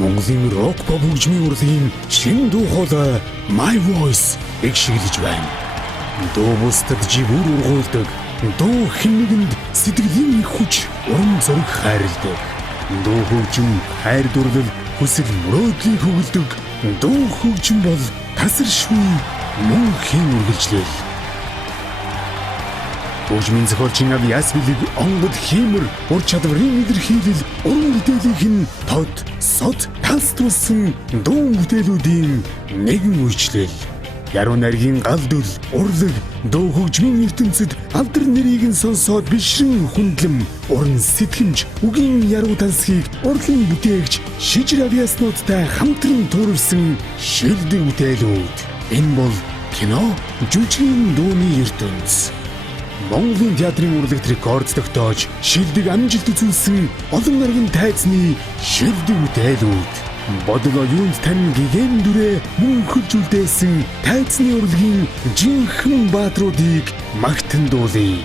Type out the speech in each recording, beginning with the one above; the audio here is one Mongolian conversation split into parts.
Монголын рок pop хөгжмийн урлагийн шинэ дуу хоолой My Voice эгшиглэж байна. Дуу бусдад живүүр ургуулдаг. Дуу хэмнэгэнд сэтгэлийн их хүч урам зориг хайрладаг. Дуу хөгжим хайр дурлал хүсэл мөрөөдлийг хөвөлдөг. Дуу хөгжим бол тасаршгүй мөнхийн үргэлжлэл. Хөгжмийн зохиолчин Авиас Билэг онгод хиймэр ур чадварын илэрхийлэл уран бүтээлийн тод сод талстуулсан дуу бүтээлүүдийн нэгэн үйлчлэл. Яруу найргийн гал дүл урлаг дуу хөгжмийн ертөнцид алдар нэрийг нь сонсоод бишрэн хүндлэм уран сэтгэмж үгийн яруу тансгийг урлан бүтээгч шижир авиаснуудтай хамтран төрөвсөн шилдэг бүтээлүүд. Энэ бол кино жүжигний дууны ертөнц. Монголын театрын урлагт рекорд тогтоож шилдэг амжилт үзүүлсэн олон нарийн тайзны шилдэг бүтээлүүд. Бодлоо юунд тань гэгэн дүрээ мөн хөлжүүлдээсэн тайзны урлагийн жинхэнэ баатруудыг магтан дуулъя.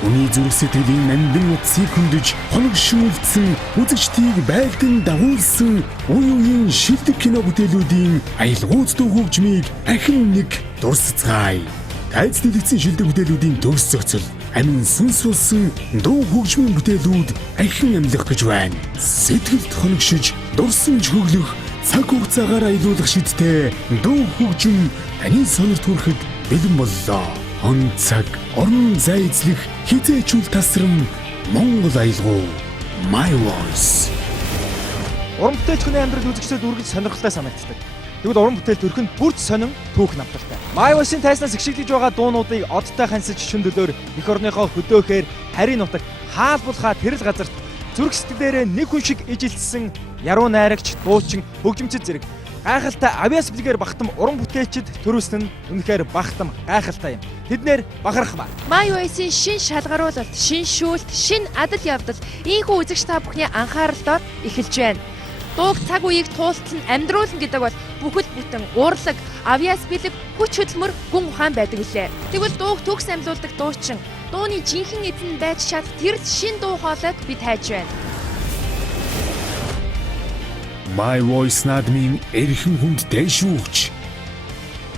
Хүний зүрх сэтгэлийн нандин утсыг хөндөж хоног шүүлдсэн үзэгчдийг байлдан дагуулсан үе үеийн шилдэг кино бүтээлүүдийн аялгууц дуу хөгжмийг ахин нэг дурсацгаая. Тайз дэлгэцэн шилдэг бүтээлүүдийн төгс зохицол амин сүнс болсон дуу хөгжмийн бүтээлүүд ахин амьлах гэж байна. Сэтгэлд хоногшиж дурсамж хөглөх цаг хугацаагаар аялуулах шидтэй дуу хөгжим таны сонирт хүрэхэд бэлэн боллоо. Он цаг орон зай эзлэх хизээчүүл тасрам Монгол аялгуу My Voice. Уран бүтээлч хүний амьдрал үзэгчдэд үргэлж сонирхолтой санагддаг. Тэгвэл уран бүтээл төрх нь бүрд сонин түүх намтартай. My Voice-ийн тайзнаас гიშгэлж байгаа дуунуудыг одтой хансаж шүндөлөөр эх орныхоо хөдөөхээр харийн нутаг хаалбулхаа тэрэл газарт зүрх сэтгэлээрээ нэг хүн шиг ижилтсэн яруу найрагч, дуучин, хөгжимчид зэрэг гайхалтай Авиас Билгээр багтам уран бүтээлчид төрүүлсэн нь үнэхээр багтам гайхалтай юм. Тэднэр бахарх ба. My Voice-ийн шин шалгаруулалт, шин шүүлт, шин адал явдал ийхүү үзэгч та бүхний анхааралдоор эхэлж байна. Дууг цаг үеийг туулсан амьдруулна гэдэг бол бүхэл бүтэн урлаг, Авиас Билэг хүч хөдөлмөр гүн ухаан байдаг үлээ. Тэгвэл дууг төгс амьлуулдаг дуучин, дууны жинхэнэ эзэн байж чадах тэр шин дуу хоолойг бид хайж байна. My Voice наадмын эрхэм хүнд дэшүүгч.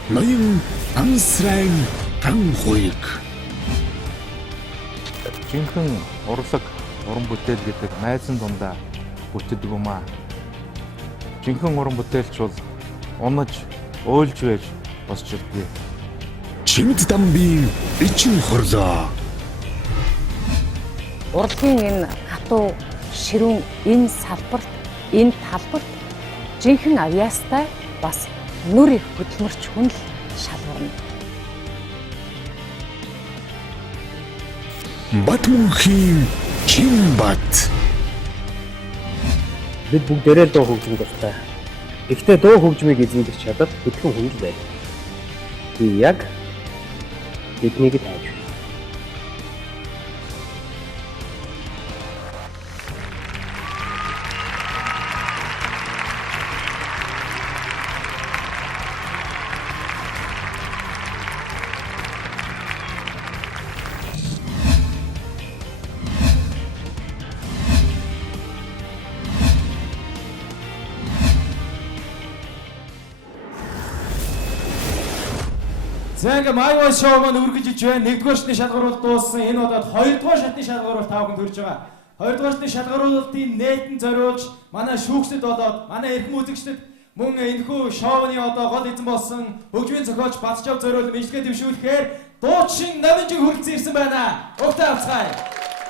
Ноён амсрайн танхойг. Жинхэнэ урлаг, уран бүтээл гэдэг найзан дундаа бүтдэг юм аа. Жинхэнэ уран бүтээлч бол унаж, ойлж байж босч ирдэг. Чимд дамбын ичин хорлоо. Урлагийн энэ хатуу ширүүн энэ салбарт, энэ талбарт жинхэнэ авиастай бас нүр их хөдөлмөрч хүн л шалгуурна. Батмунхийн Чинбат. Бид бүгдээрээ дуу хөгжмөд дуртай. Гэхдээ дуу хөгжмийг эзэмдэх чадвар бүхэн хүнд л байдаг. Би яг биднийг тааж байна. За ингээ My Voice show маань үргэлжлэж байна. Нэгдүгээр шатны шалгаруулалт дууссан. Энэ удаад хоёрдугаар шатны шалгаруулалт та бүхэнд хүрж байгаа. Хоёрдугаар шатны шалгаруулалтын нээлтэн зориулж манай шүүгчдэд болоод манай эрхэм үзэгчдэд мөн энэхүү шоуны одоо гол эзэн болсон хөгжмийн зохиолч Батчав зориулсан мэдлэгээ дэвшүүлэхээр дуучин Наминжиг хүрэлцэн ирсэн байна. Угтаа авцгаая.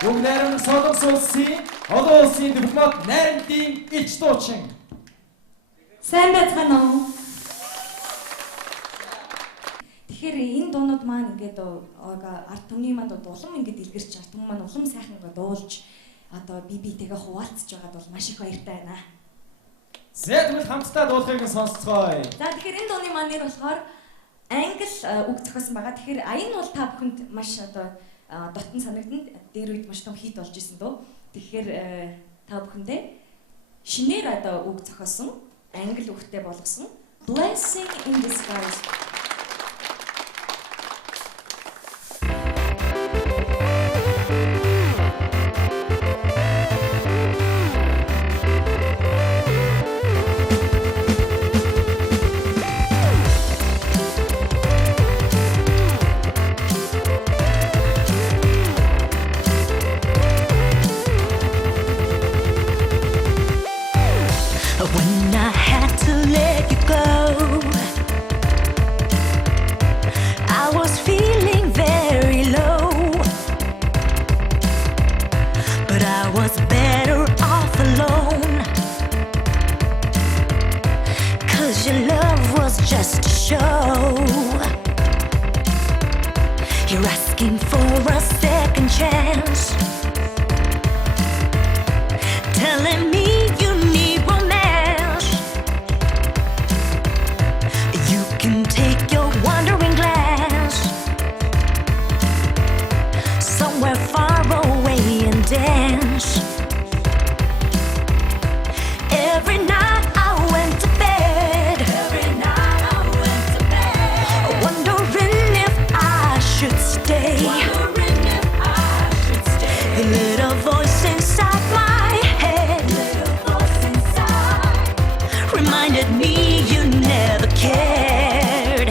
Уг найрамд Солонгос улсын олон улсын дипломат найрамдын элч дуучин. Сайн байцгаана уу? Тэгэхээр энэ дуунууд маань ингээд ард түмний манд улам ингээд илгэрч ард түмэн маань улам сайхан ингээд дуулж одоо биетэйгээ хуваалцж байгаад бол маш их баяртай байна. За тэгвэл хамтдаа дуулахыг нь сонсцгоё. За тэгэхээр энэ дууны маань нэр болохоор англи үг зохиосон байгаа. Тэгэхээр аян нь бол та бүхэнд маш одоо дотн санагдана. Дээр үед маш том хит болж исэн дөө. Тэгэхээр та бүхэндээ шинээр одоо үг зохиосон англи үгтэй болгосон Blessing in Disguise. when I had to let you go. I was feeling very low, but I was better off alone. 'Cause your love was just a show. You're asking for a second chance, telling me you need romance. You can take your wandering glance somewhere far away and dance. Every night I went to bed, wondering if I should stay. The little voice inside my head reminded me you never cared.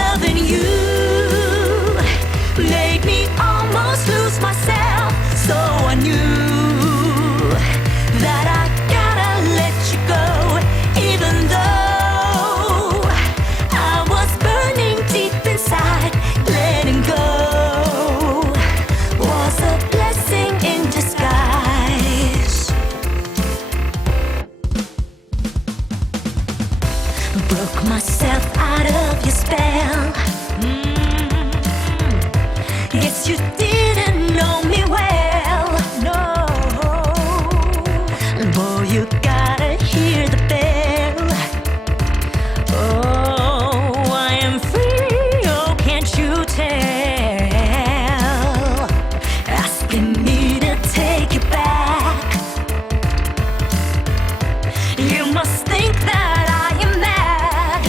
Loving you made me almost lose myself, so I knew that I gotta let you go, even though I was burning deep inside. Letting go was a blessing in disguise. Broke myself out of your spell. Guess you didn't know me well. No. Boy, you gotta hear the bell. Oh, I am free. Oh, can't you tell? Asking me to take you back. You must think that I am mad.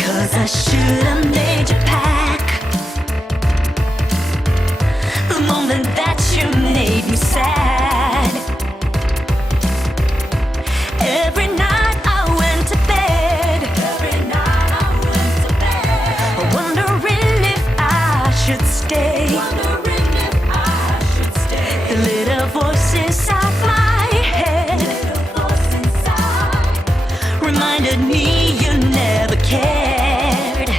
'Cause I should have made you pack the moment that you made me sad. Every night I went to bed, wondering if I should stay. The little voice inside my head reminded me you never cared.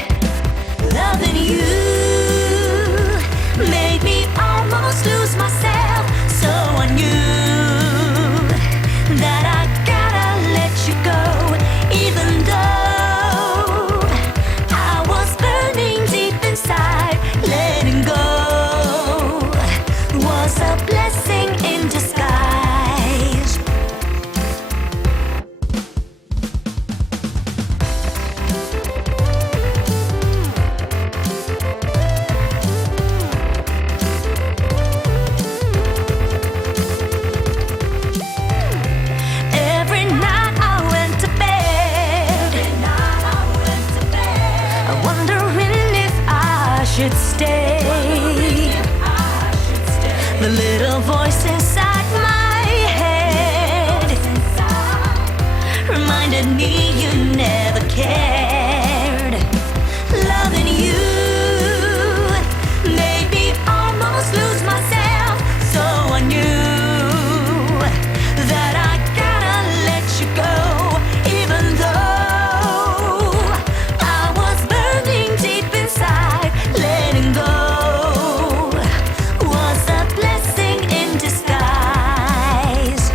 Loving you made me almost lose myself, so I knew that I gotta let you go, even though I was burning deep inside. Letting go was a blessing in disguise. Every night I went to bed, wondering if I should stay. The little voice inside my head reminded me you never cared. Loving you made me almost lose myself, so I knew that I gotta let you go, even though I was burning deep inside. Letting go was a blessing in disguise.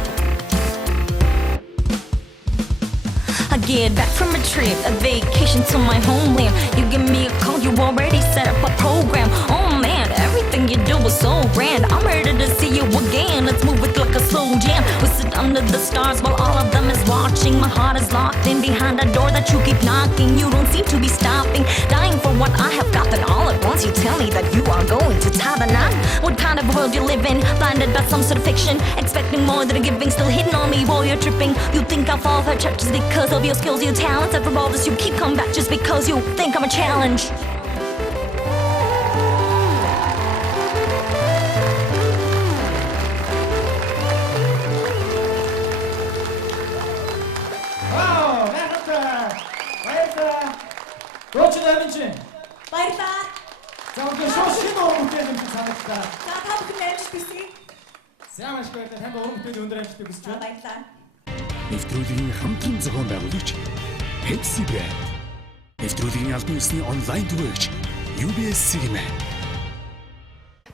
I get back from a trip, a vacation to my homeland. You give me a call, you already set up a program. Oh man, everything you do was so grand. I'm ready to see you again. Let's move it like a slow jam. We sit under the stars while all of them is watching. My heart is locked in behind a door that you keep knocking. You don't seem to be stopping, dying for what I have got. Then all at once you tell me that you are going to tie the knot. What kind of world you live in? Blinded by some sort of fiction, expecting more than a giving, still hitting on me while you're tripping. You think I'll fall for church just because of your skills, your talents. After all this, you keep coming back just because you think I'm a challenge. Дуучин амин. Баярлалаа. За одоо шууд шинэ уран бүтээл юм санагдаа. За та бүхэн амжилт хүсье. Сайн ашиглаж танд уран бүтээл хүртэл өндөр амжилтыг хүсэж байна. Баярлалаа. Нэвтрүүлгийн хамтран зохион байгуулагч Pepsi Brand. Нэвтрүүлгийн албан ёсны онлайн түгээгч UBS Sigma.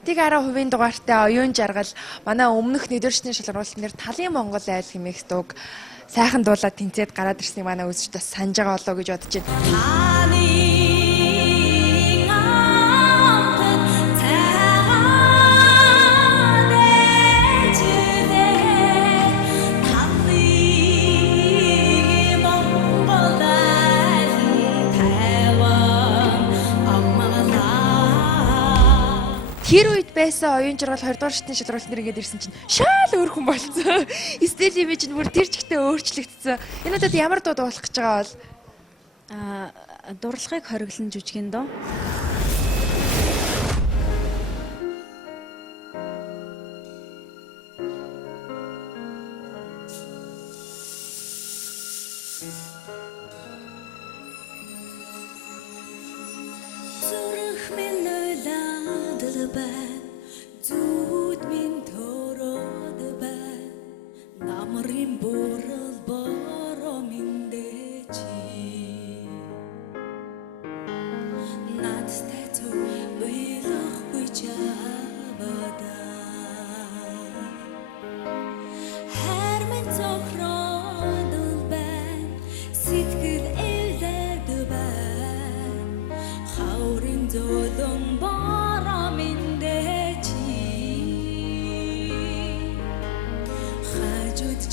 Тэг 10% дугаартай оюун жаргал манай өмнөх нэдвэрчний шалгаруулсан нэр Талын Монгол айл хэмээх дууг сайхан дуулаад тэнцээд гараад ирснийг манай үзэгчдээ санаж байгаа болоо гэж бодож байна. Тэр үед байсан оюун жаргал 2 дугаар шатны шалгаруулсан нэр ингээд ирсэн чинь шал өөр хүн болцсон. Стил имиж нь бүр тэр чигтээ өөрчлөгдсөн. Энэ удаад ямар дуу дуулах гэж байгаа бол дурлагыг хориглон жүжигэн доо. Зүуд минь төрөөд бай намрын борол бороо минь чи надтай тоо байлахгүй чамада хэрмэн цохроод бай сэтгэл элдээд бай хаурын золон бороо минь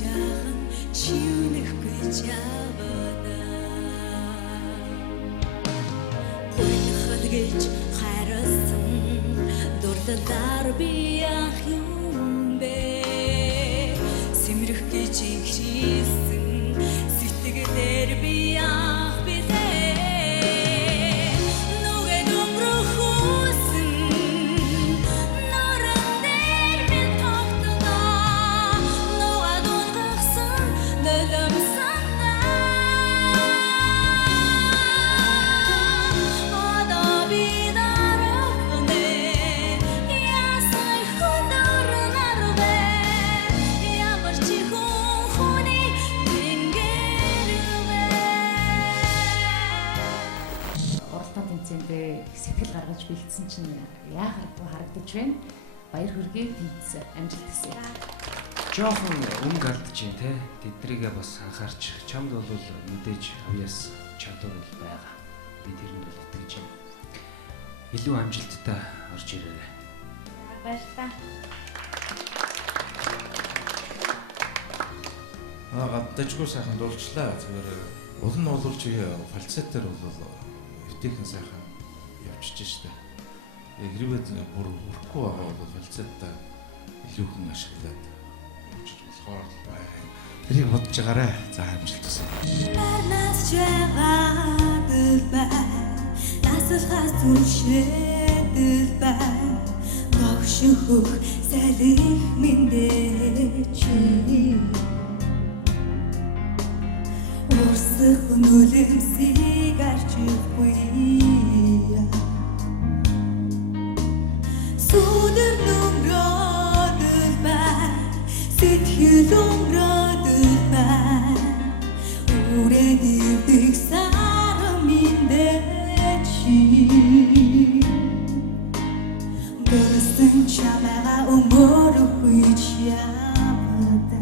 жахан чивнэхгүй чавада Хөлхөд гэж хайрсан дурдаар би ах юм бэ Сэмрэх гэж ихсэн сэтгэлээр би ах битээ Нүгэ думрох хүсэн сэтгэл гаргаж бэлдсэн чинь яахааргүй харагдаж байна. Баяр хүргэе тэнцээ амжилт хүсье. Жохон өнгө алдаж байна те. Тэдрийгээ бас анхаарч чамд бол мэдээж авьяас чадвар байгаа. Би тэрнийг бол итгэж байна. Илүү амжилттай орж ирээрэй. Баярлалаа. Гаддажгүй сайхан дуулчлаа. Зүгээр уул нь боловч фальцетээр бол эвтэйхэн сайхан явчихж штэ. Хэрвээ бүр өрөхгүй байгаа бол фальцетаа илүү хүн ашиглаад явчих болохоор тэрийг бодож байгаарай. За амжилт хүсье. Нас чагаад бай. Насалхаас түшээд бай. Новших салих минь чи. Урсах нүлэмсийг арчихгүй. Сүдэр нүмрод бай. Сэтгэл өмрод бай. Үрэн ивдэг сар минь чи. Görsen çamera umoru hiç yapmadı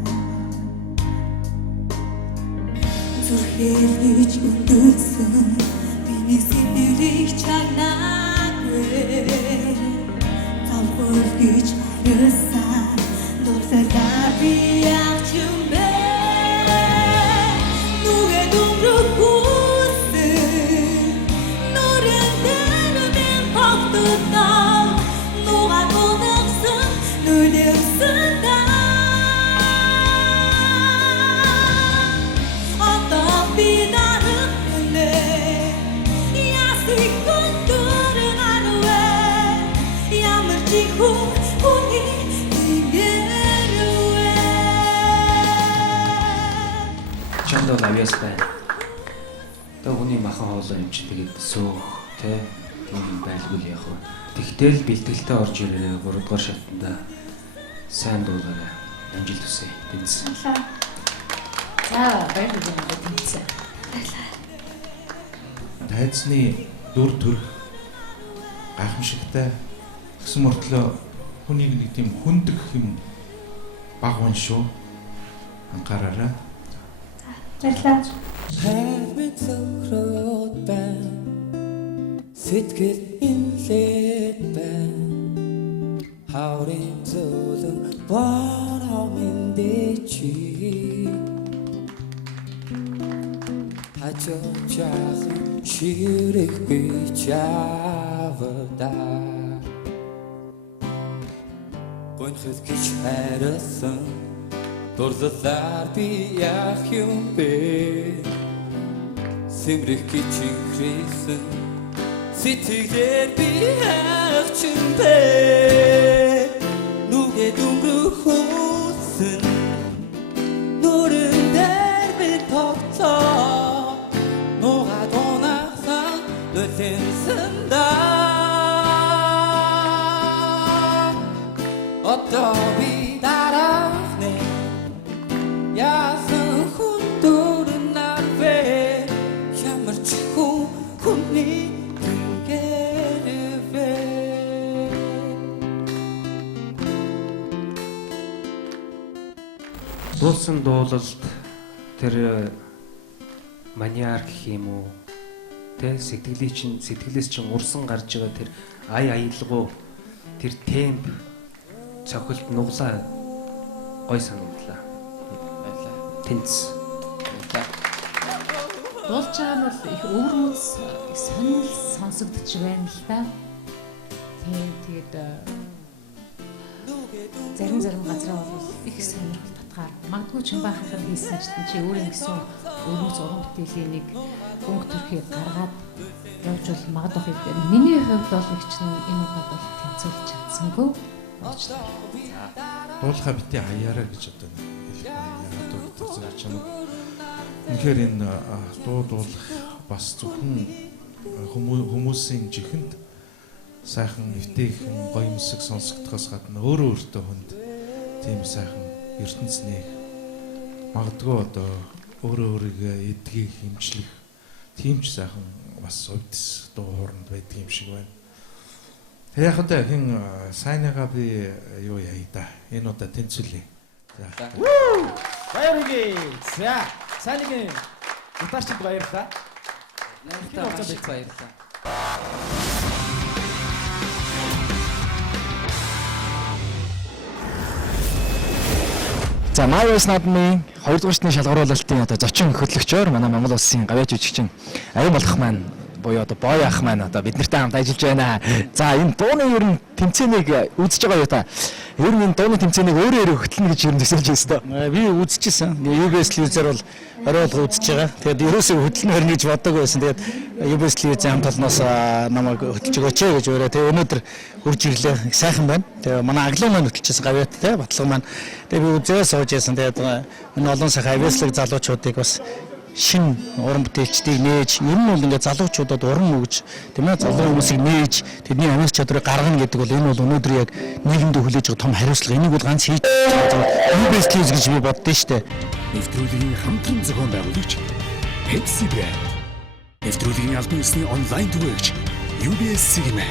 Türkiye hiç unutsun Beni sinirlik çagnak Tam kor güç arısan Dorsalar bir yakçım ben Nuge dumru kusun Nurenden ben paktıdan Чамд бол авьяас байна. Тэ хүний махан хоолой юм чи тэгээд сөөх тэ тийм байлгүй яах вэ? Тэгтэл бэлтгэлтэй орж ирээ 3 дугаар шатанда сайн дуулаарай. амжилт хүсье. Тэнцээ. За баярлалаа тэнцээ. Тайзны дүр төрх гайхамшигтай гэсэн мөртлөө хүнийг нэг тийм хүндэх юм багван шүү. Анхаараарай. Баярлалаа. Сэтгэл инлээд байна. Хаврын зөөлөн бороо мэндээчи. Хачаач ширэг бичавда. Гонхол гэж хайрсан дурлалаар би яах юм бэ? Сэмрэх гэж ихрэсэн сэтгэлээр би яах юм бэ? Нүгэ дүнgrэх хүсэн нүрэн дээр би тогтоо нуга дунасан лөлөнсөндөө одоо би дараахне яасан хүн дөрнөр вэ ямар ч хүний Дуулсан дуулалд тэр маниар гэх юм уу? Тэ сэтгэлээс чинь урсан гарч байгаа тэр ай аялгуу тэр темп цохилт нуглаа гой санагдлаа. Тэнц. Дуулж байгаа нь бол их өвөрмөц сонирхол сонсогдож байна л да. Тэгээд зарим газраа бол их сонирхол татгаар магадгүй ч баахаар хийсэн ч чи өөрөө гэсэн өвөрмөц уран бүтээлийн нэг хөнгө төрхийг гаргаад явж бол магадгүй их. Миний хувьд бол их ч энэ удаад бол тэнцүүлж чадсангүй. Дуулахаа бити хаяараа гэж одоо хэлэх яагаад дуулах чинь үнэхээр энэ дуулах бас зөвхөн хүмүүсийн чихэнд сайхан эвтэйхэн гоё юмсэг сонсогдохоос гадна өөртөө хүнд тийм сайхан ертөнцийн магадгүй одоо өөрийгөө эдгэх хэмжлэх тийм ч сайхан бас өвдөс дуу хооронд байдаг юм шиг байна. Тэг яг одоо хин сайныгаа би юу яа да энэ удаа тэнцүүлээ. За. Баяргий. За сайныгийн гитарчид баярлаа. баярлалаа. За Майвс наадмын 2 дугаар шатны шалгаруулалтын одоо зочин хөтлөгчөөр манай Монгол улсын гавьяа жүжигчин Аян болох маань буюу одоо бой ах маань одоо бид нартай хамт ажиллаж байна. За энэ дууны ер нь тэмцээнийг үзэж байгаа юу та? Ер нь энэ дууны тэмцээнийг өөрөө хөтлөнө гэж ер нь төсөөлж байна. Би үзчихсэн. UBS телевизээр бол орой болго үзэж байгаа. Тэгээд ерөөсөө хөтлөнө хорин гэж боддог байсан. Тэгээд UBS телевизийн хамт олноос намайг хөтлөж өгөөч гэж өөрөө. Тэгээд өнөөдөр хурж ирлээ. Сайхан байна. Тэгээд манай аглын маань хөтлөжсэн гавьяаттай батлага маань. Тэгээд би үзээ сууж яасан. Тэгээд энэ олон сайхан авиаслаг залуучуудыг бас шин уран бүтээлчдийг нээж ер нь бол ингээд залуучуудад уран өгж тийм ээ залуу хүмүүсийг нээж тэдний амжилт чадрыг гаргана гэдэг бол энэ бол өнөөдөр яг нийгэмд хүлээж байгаа том хариуцлага. Энийг бол ганц хийж UBS телевиз гэж би боддоо штэ. Нэвтрүүлгийн хамтран зохион байгуулагч Pepsi Brand. Нэвтрүүлгийн албан ёсны онлайн түгээгч UBS Cinema.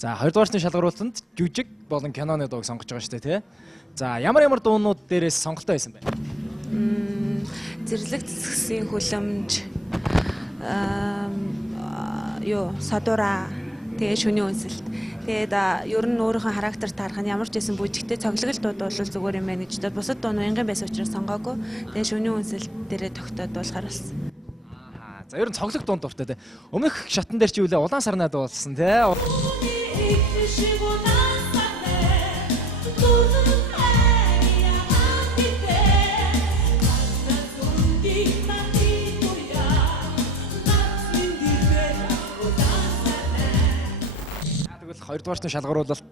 За 2 дугаар шатны шалгаруулалтанд жүжиг болон киноны дууг сонгож байгаа шүү дээ тий. За ямар дуунууд дээрээс сонголтоо байсан бэ? Зэрлэг цэцгсийн хүлэмж садура тэгээ шөнийн үнсэлт. Тэгээд ер нь өөрийнхөө характер таарах нь ямар ч байсан бүжигтэй цоглогл дууд бол зүгээр юм байна гэж бодоод бусад дуу уянгийн байсан учраас сонгоогүй. Тэгээ шөнийн үнсэлт дээрээ тогтоод дуулахаар болсон. За ер нь цоглог дуун дуртай тий. Өмнөх шатн дээр чи үлээ улаан сарнаа дуулсан тий. Тэгвэл 2 дугаар шатны шалгаруулалт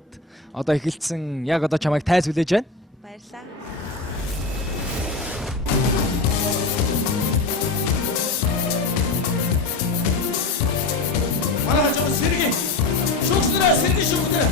одоо эхэлсэн. Яг одоо чамайг тайз хүлээж байна. Баярлалаа. Манай хажууд сэргийн шүүгчнэрээ сэргийн шүүгчнэрээ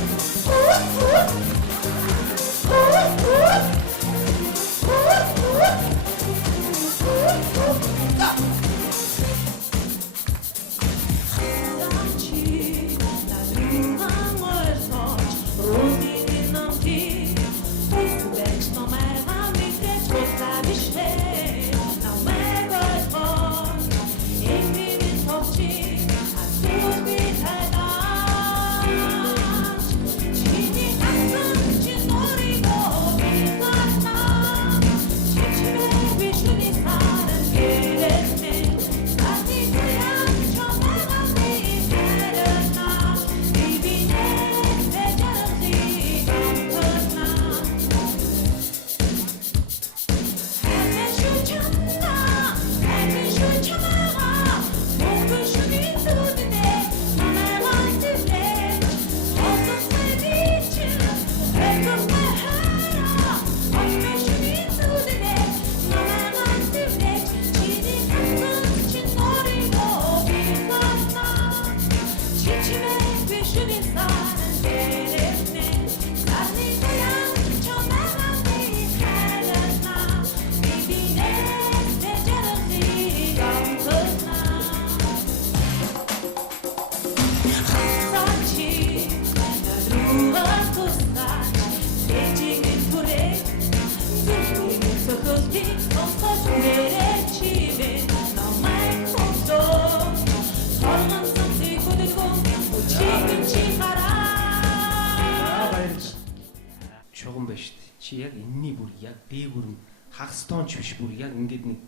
Чуган байж шүү дээ. Чи яг энэний бүр яг дээгүр нь хагас тоонч биш бүр яг ингээд нэг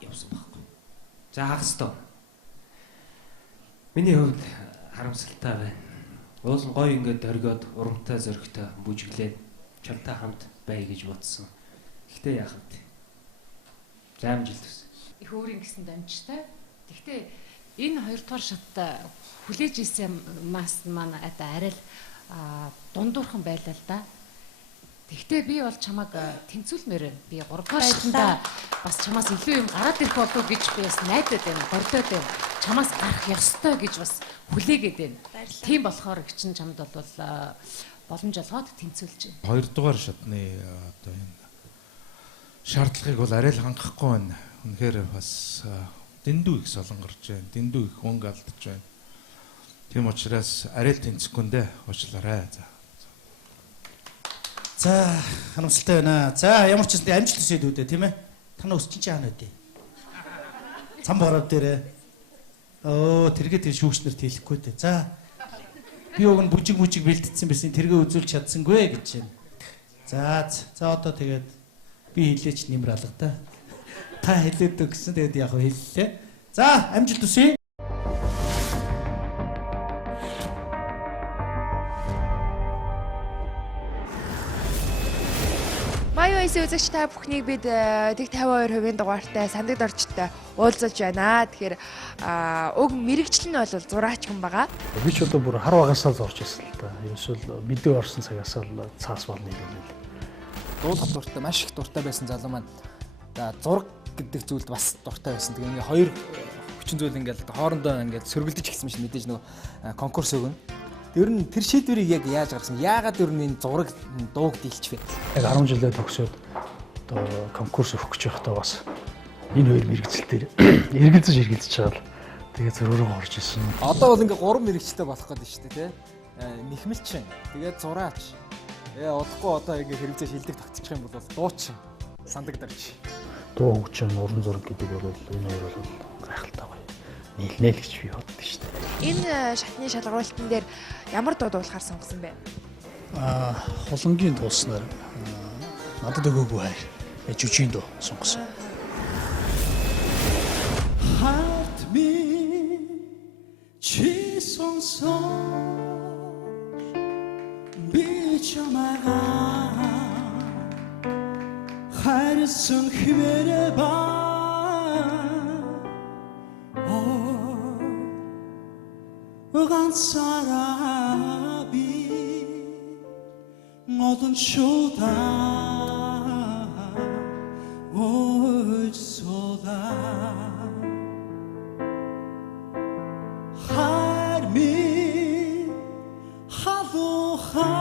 явсан байхгүй. За хагас тоон. Миний хувьд харамсалтай байна. Уул нь гоё ингээд оргиод урамтай зөрөгтэй бүжиглээд чамтай хамт бай гэж бодсон. Гэхдээ яах вэ? За амжилт хүсье. Их өөрийн гэсэн дамжтай. Гэхдээ энэ хоёрдугаар шаттай хүлээж ийсэн мас маань арай л дундуурхан байлаа л да. Тэгтээ би бол чамайг тэнцүүлмээр байна. Би 3 дугаар шатанда бас чамаас илүү юм гараад ирэх болов гэж би бас найдаад байна. Гордоод байна. Чамаас гарах ёстой гэж бас хүлээгээд байна. Тийм болохоор гिचэн чамд бол боломж олгоод тэнцүүлж байна. 2 дугаар шатны одоо энэ шаардлагыг бол арай л хангахгүй байна. Үнэхээр бас дэндүү их солонгорч байна. Дэндүү их хөнгө алдаж байна. Тийм учраас арай л тэнцэхгүйндээ уучлаарай. За харамсалтай байна. За ямар ч юм амжилт хүсээд үүдээ тийм ээ. Танаа өсчин чи хаана үдээ? Цам бороо дээрээ. Тэргээд шүүгчнэр тэлэхгүй дээ. За би уг нь бүжиг бэлтцсэн байсан тэргээ үзүүлж чадсангүй гэж байна. За одоо тэгээд би хэлээч нэмэр алга да. Та хэлээд өгсөн тэгээд яг хэллээ. За амжилт хүсье. Маягийн үзэгч та бүхнийг бид тэг 52% дугаартай сандагд орчтой уулзаж байна. Тэгэхээр уг мэрэгчлэн нь бол зураач хүн байгаа. Би ч одоо бүр хар багасаа л орж ирсэн л да. Ерөөсөө мэдээ орсон цагаас л цаас болно юм. Дуулах дуртай, маш их дуртай байсан залуу маань зураг гэдэг зүйлд бас дуртай байсан. Тэгээ ингээ хоёр хүчин зүйл ингээл хоорондоо ингээл сөргөлдөж гисэн биш мэдээж нөгөө конкурс өгнө. Ер нь тэр шийдвэрийг яг яаж гаргасан? Яагаад ер нь энэ зураг дууг дийлчих вэ? Яг 10 жилээ төгсөөд одоо конкурс өгөх гэж байхдаа бас энэ хоёр мэрэгчлэлээр эргэлзэж чагаал тэгээд зөрөөрөө орж исэн. Одоо бол ингээ 3 мэрэгчлээ болох гэдэг шүү дээ, тий? Нэхмэлчин, тэгээд зураач. Удахгүй одоо ингээ хэрэгцээ шилдэг тогтчих юм бол дуучин, сандагдарч. Дуу хөгжим, уран зураг гэдэг бол энэ хоёр бол гайхалтай гоё. Нийлнэ л гэж би боддог шүү дээ. Энэ шатны шалгаруултан дээр ямар дуу дуулахаар сонгосон бэ? Холонгийн дууснаар надад өгөөгүй хайр. Жүжигний дуу сонгосон. Heart me чи сонсон би чамайгаа хайрсан хэмээрээ ба ганцаараа би модон шуудаа ойсода харми халуха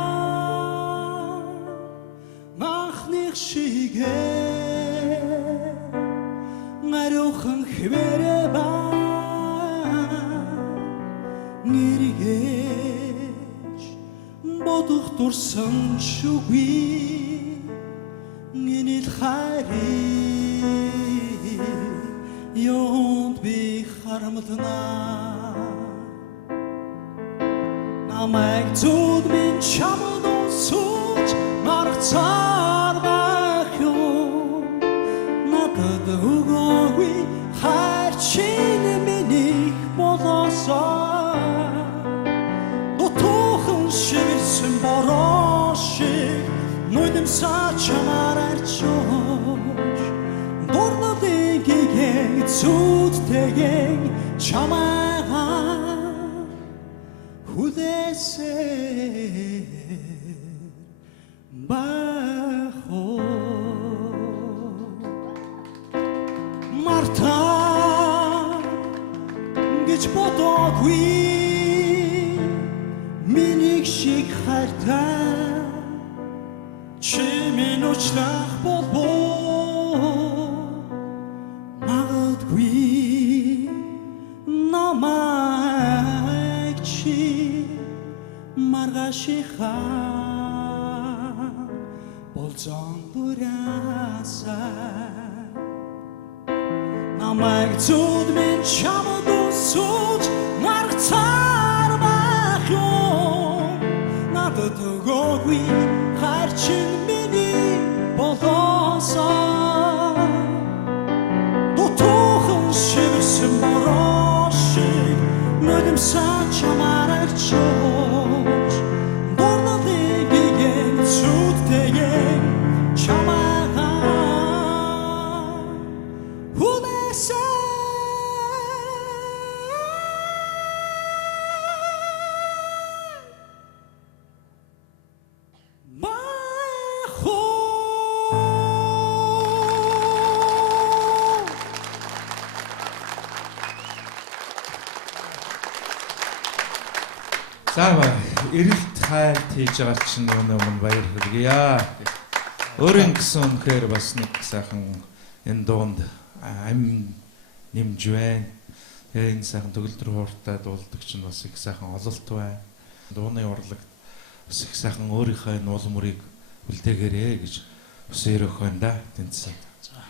махних шигэ марухан хэмээрээ ба нэргэж бодох дурсан шүгүй нинэл хай хайрыг юунд би харамтнаа намайг зүуд минь чамд сууж маргацаар байх юу надад өгөөгүй хайр чинь миний болоосоо дутуухан шивсэн бороо шиг нүдэмсаа чамаар арчууж дурнадын гиген зүудтэйгэн чамайгаа хүлээсээр байх уу мартаа гэж бодоогүй минийг шиг хайртай чимийн учлах болбоо магадгүй намайг чи маргашихаа болзон дураасаа намайг зүуд минь чамд сууж маргацаар байх юу надад өгөөгүй хайр чинь миний болоосоо дутуухан шивсэн бороо шиг нүдэмсаа чамаар арчууж дурнадын гиген зүудтэйгэн чамайгаа хүлээсээр байх уу За эрэлт хайр хийж байгаа чинь өмнө баяр хүргье. Өөрийн гэсэн үнэхээр бас нэг сайхан энэ дуунд ам нэмж байна. Тэгээ энэ сайхан төгөлдөр хууртай дуулдаг чинь бас их сайхан ололт байна. Дууны урлагт бас их сайхан өөрийнхөө энэ уул мөрийг үлдээгээрэй гэж өсөөрөх байна да. Тэнцсэн.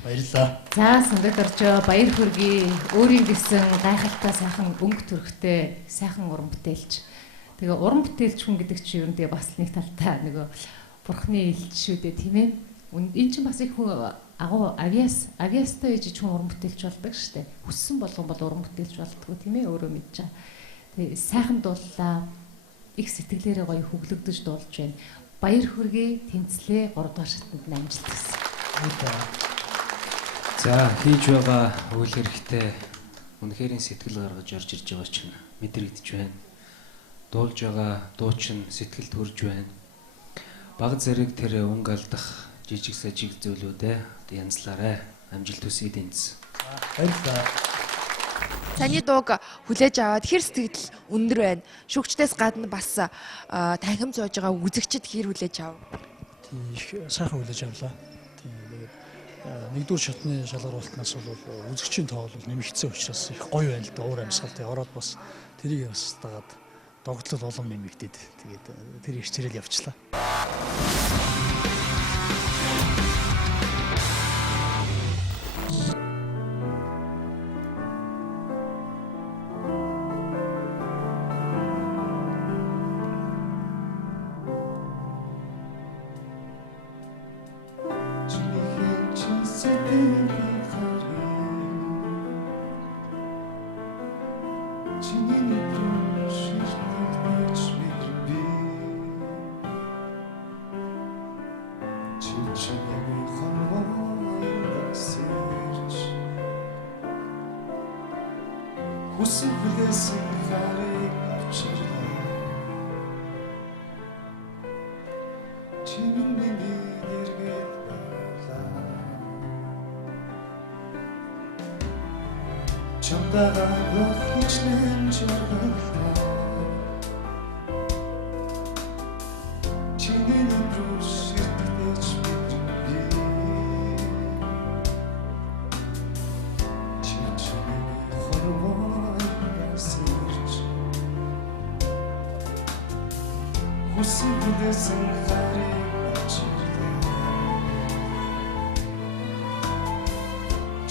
Баярлалаа. За Сандагдарчоо баяр хүргэе. Өөрийн гэсэн гайхалтай сайхан өнгө төрхтэй сайхан уран бүтээлч. Тэгээ уран бүтээлч хүн гэдэг чинь ер нь тэгээ бас нэг талтай нөгөө бурхны илч шүү дээ тийм ээ. Энэ чинь бас их хүн агуу авиастай ээж хүн уран бүтээлч болдог шүү дээ. Хүссэн болгон бол уран бүтээлч болдгоо тийм ээ өөрөө мэдж байгаа. Тэгээ сайхан дууллаа. Их сэтгэлээрээ гоё хөглөгдөж дуулж байна. Баяр хүргэе. Тэнцлээ 3 дугаар шатанд амжилт хүсье. За хийж байгаа үйл хэрэгтэй үнэхээр сэтгэл гаргаж орж ирж байгаа чинь мэдрэгдэж байна. Дуулж байгаа дуу чинь сэтгэлд хүрж байна. Баг зэрэг тэр өнгө алдах жижиг сажиг зүйлүүдээ янзлаарай. Амжилт хүсье Тэнц. баярлалаа. Таны дууг хүлээж аваад хэр сэтгэл өндөр байна. Шүгчдээс гадна бас танхим зоож байгаа үзэгчд хэр хүлээж ав. Их сайхан хүлээж авлаа. Тэгээд нэгдүгээр шатны шалгаруултнаас бол үзэгчийн тоо бол нэмэгдсэн учраас их гоё байна л да. Уур амьсгалтай ороод бас тэрийг бас дагаад догтлол олон нэмэгдээд тэгээд тэр хичээл явчлаа. Хүсэн хүлээсэн хайрыг авчирлаа. Чиний миний дэргэд байлаа. Чамдаа бол хичнээн жаргалтай. Чиний нүрүү ширтэж мэдрэв. Хүсэн хүлээсэн хайрыг авчирлаа.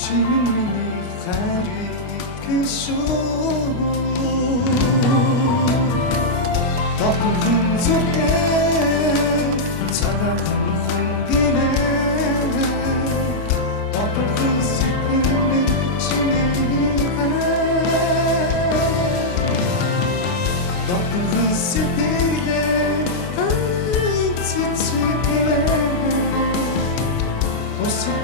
Чиний миний хайрыг итгэшүү Дотор зүрхээ цагаахан хөнгөнээ Дотор сэтгэлээ чиний хайр Дотор сэтгэлээ цэцэгээ Осоо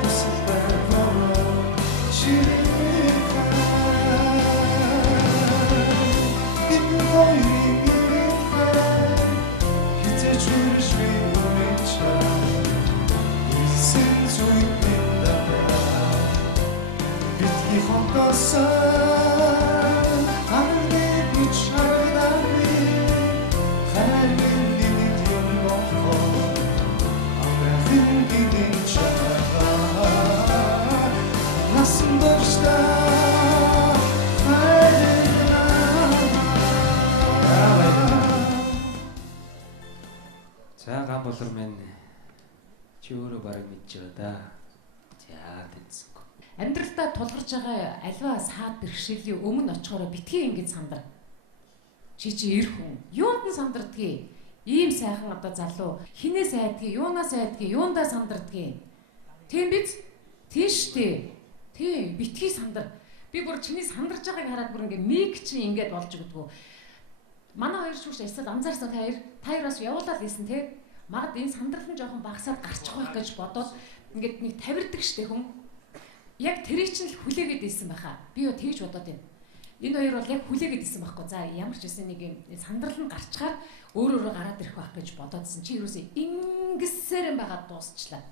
байна чиний хайр За гам болор минь чи өөрөө бараг мэдж байгаа да. За тэнцэхгүй. Амьдралдаа тулгарч байгаа альва саад бэрхшээлийн өмнө очихороо битгий ингэж сандар. Чи эр хүн. Юунд нь сандардгийг? Ийм сайхан одоо залуу хинээ сайдгийг, юунаас сайдгийг, юундаа сандардгийг. Тийм биз? Тийш дээ. Тийм битгий сандар. Би бүр чиний сандарч байгааг хараад бүр ингээ миг чи ингээд болж өгдгөө. Манай хоёр шүүш ясаад анзаарсан та хоёр бас явуулаад ийсэн те. Магад энэ сандрал нь жоохон багасаад гарчих байх гэж бодоод ингээд нэг тавирдаг штэ хүн. Яг тэрийг чинь л хүлээгээд ийсэн байхаа. Би юу тэгж бодоод байна. Энэ хоёр бол яг хүлээгээд ийсэн байхгүй. За ямар ч үсэн нэг юм сандрал нь гарчгаад өөрөө гараад ирэх байх гэж бодоодсэн. Чи юусе ингэсээр байгаад дуусчлаа.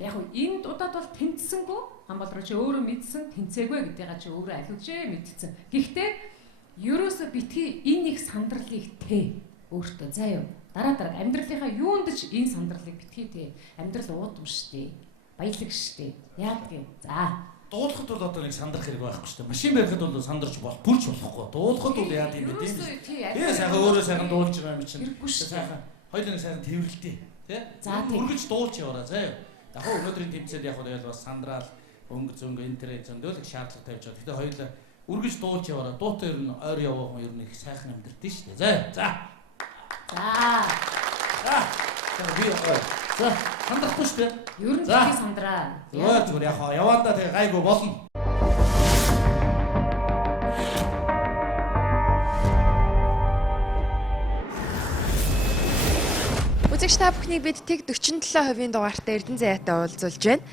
Яг уу энэ удаад бол тэнцсэнгүү. Хамбал руу чи өөрөө мэдсэн тэнцээгүй гэдээга чи өөрөө алиужээ мэдсэн. Гэхдээ ерөөсө битгий энэ их сандралыг тэ өөртөө заа юу. Дараа амьдралынхаа юунд ч энэ сандралыг битгий тэ. Амьдрал уудам штэ. Баялаг штэ. Яадаг юм. За. Дуулахад бол одоо нэг сандрах хэрэг байхгүй штэ. Машин барихад бол сандарч бүрч болохгүй. Дуулахад бол яа гэм бэ? Тэгээ сайхан өөрөө сайхан дуулж байгаа юм чинь. Сайхан. Хоёулаа нэг сайхан тэрвэрлтий. Тэ? Үргэлж дуулж яваараа заа юу. Яг өнөөдрийн тэмцээнд яг бас сандраал өнгө зөнгө интернет зөндөөл их шаардлага тавьж байгаа. Гэхдээ хоёулаа үргэлж дуулж яваараа дуутай ер нь ойр явах юм ер нь их сайхан амьдрдээ шүү дээ. За. Би за сандрахгүй шүү дээ. Ер нь битгий сандраа. Зүгээр яваандаа тэгээ гайгүй болно. Үзэгч та бүхнийг бид тэг 47% дугаартай Эрдэнэ заяатай уулзуулж байна.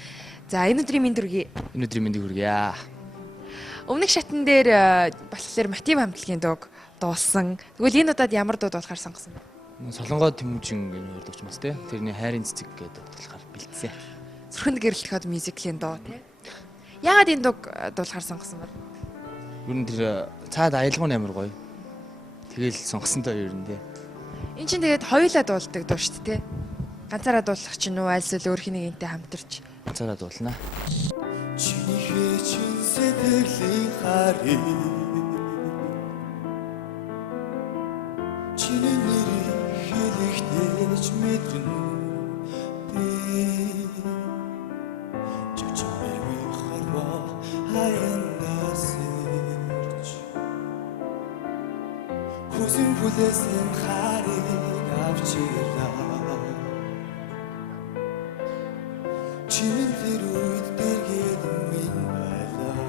За энэ өдрийн мэнд хүргэе. Энэ өдрийн мэндийг хүргэе. Өмнөх шатн дээр болохоор мотив хамтлагийн дууг дуулсан. Тэгвэл энэ удаад ямар дуу дуулахаар сонгосон бэ? Солонгоо Тэмүүжин гэмээр дууч юмс те. Тэрний хайрын цэцэг гэдэг дуулахаар бэлдсэн. Зүрхэнд гэрэлтэхэд мюзиклийн дуу те. Яагаад энэ дууг дуулахаар сонгосон бэ? Ер нь тэр цаад аялгын амар гоё. Тэгэл сонгосонтой ер нь те. Энд чинь тэгээд хоёулаа дуулдаг дуу шүү дээ. Ганцаараа дуулах чинь үү альс өөр хинэгэнтэй хамтарч ганцаараа дуулнаа. Чиний хэчин сэтгэлийн харийг чиний нэрийг хэлэхдээ ч мэдрэн би чичмэгүй харва хаянаас ирж хүзэн бүлэсэн харийг авчираа чиний тэр үед дэргээд минь байлаа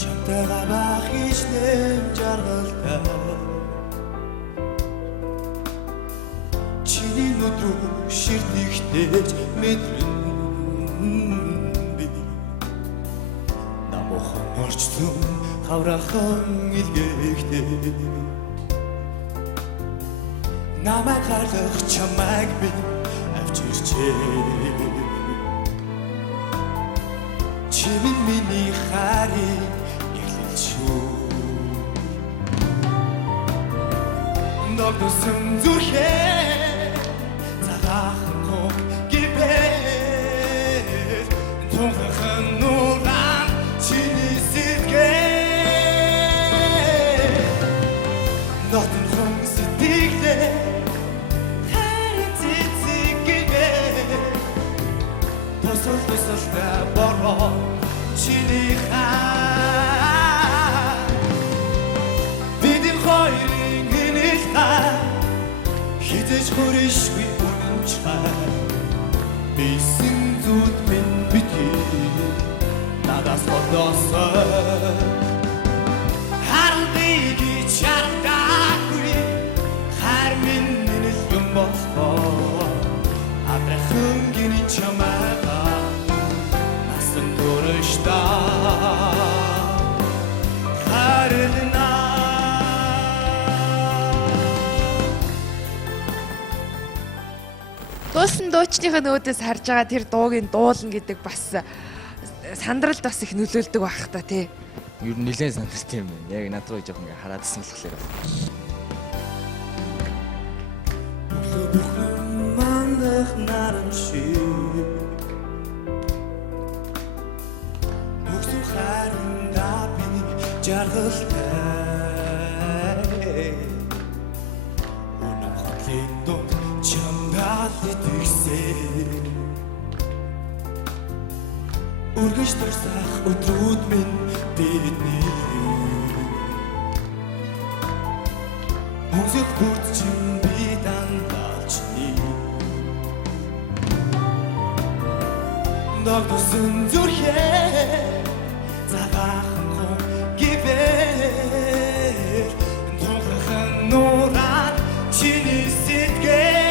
чамтайгаа бах ичнэм жаргалтай чиний нүдрүү ширтгэхтэйч мэдрэн би намохон орчсон хаврахан илгээхтэй намайг харлах чамайг би авчирчээ чиний миний харийг эглэлчүү ногдсон зүрхээ цагаахан гог гибээр тунхан нуран чиний сэтгэл нотон хон сэтгэлээ бусал бусалтай бороо чиний хаа бидний хоёрын гинэл хаа хизэж хүрээшгүй үнэнч хаа бисэн зүуд минь битгий надаас бодосоо харалтыг чардаагүй хар минь нэл юм болоо адрахан гини чамаага насан төрөшта харилна Дуусан дуучныхаа нөөдөөс харж байгаа тэр дуугийн дуулна гэдэг бас сандралд бас их нөлөөлдөг байх та тий. Ер нь нэлээд сандарт юм байна. Яг над руу жоох ингээ хараадсан болохоор. бүхэн мандах наран шиг бүхэн харанда би жаргалтай өнөө хотлын дунд чамдаад идэгсээ үргэж төрсөх өдрүүд минь бидний Music puts you beat and touch me. Doctor soon to hear. Zabacho give it. Don't no rat. Chini sit gay.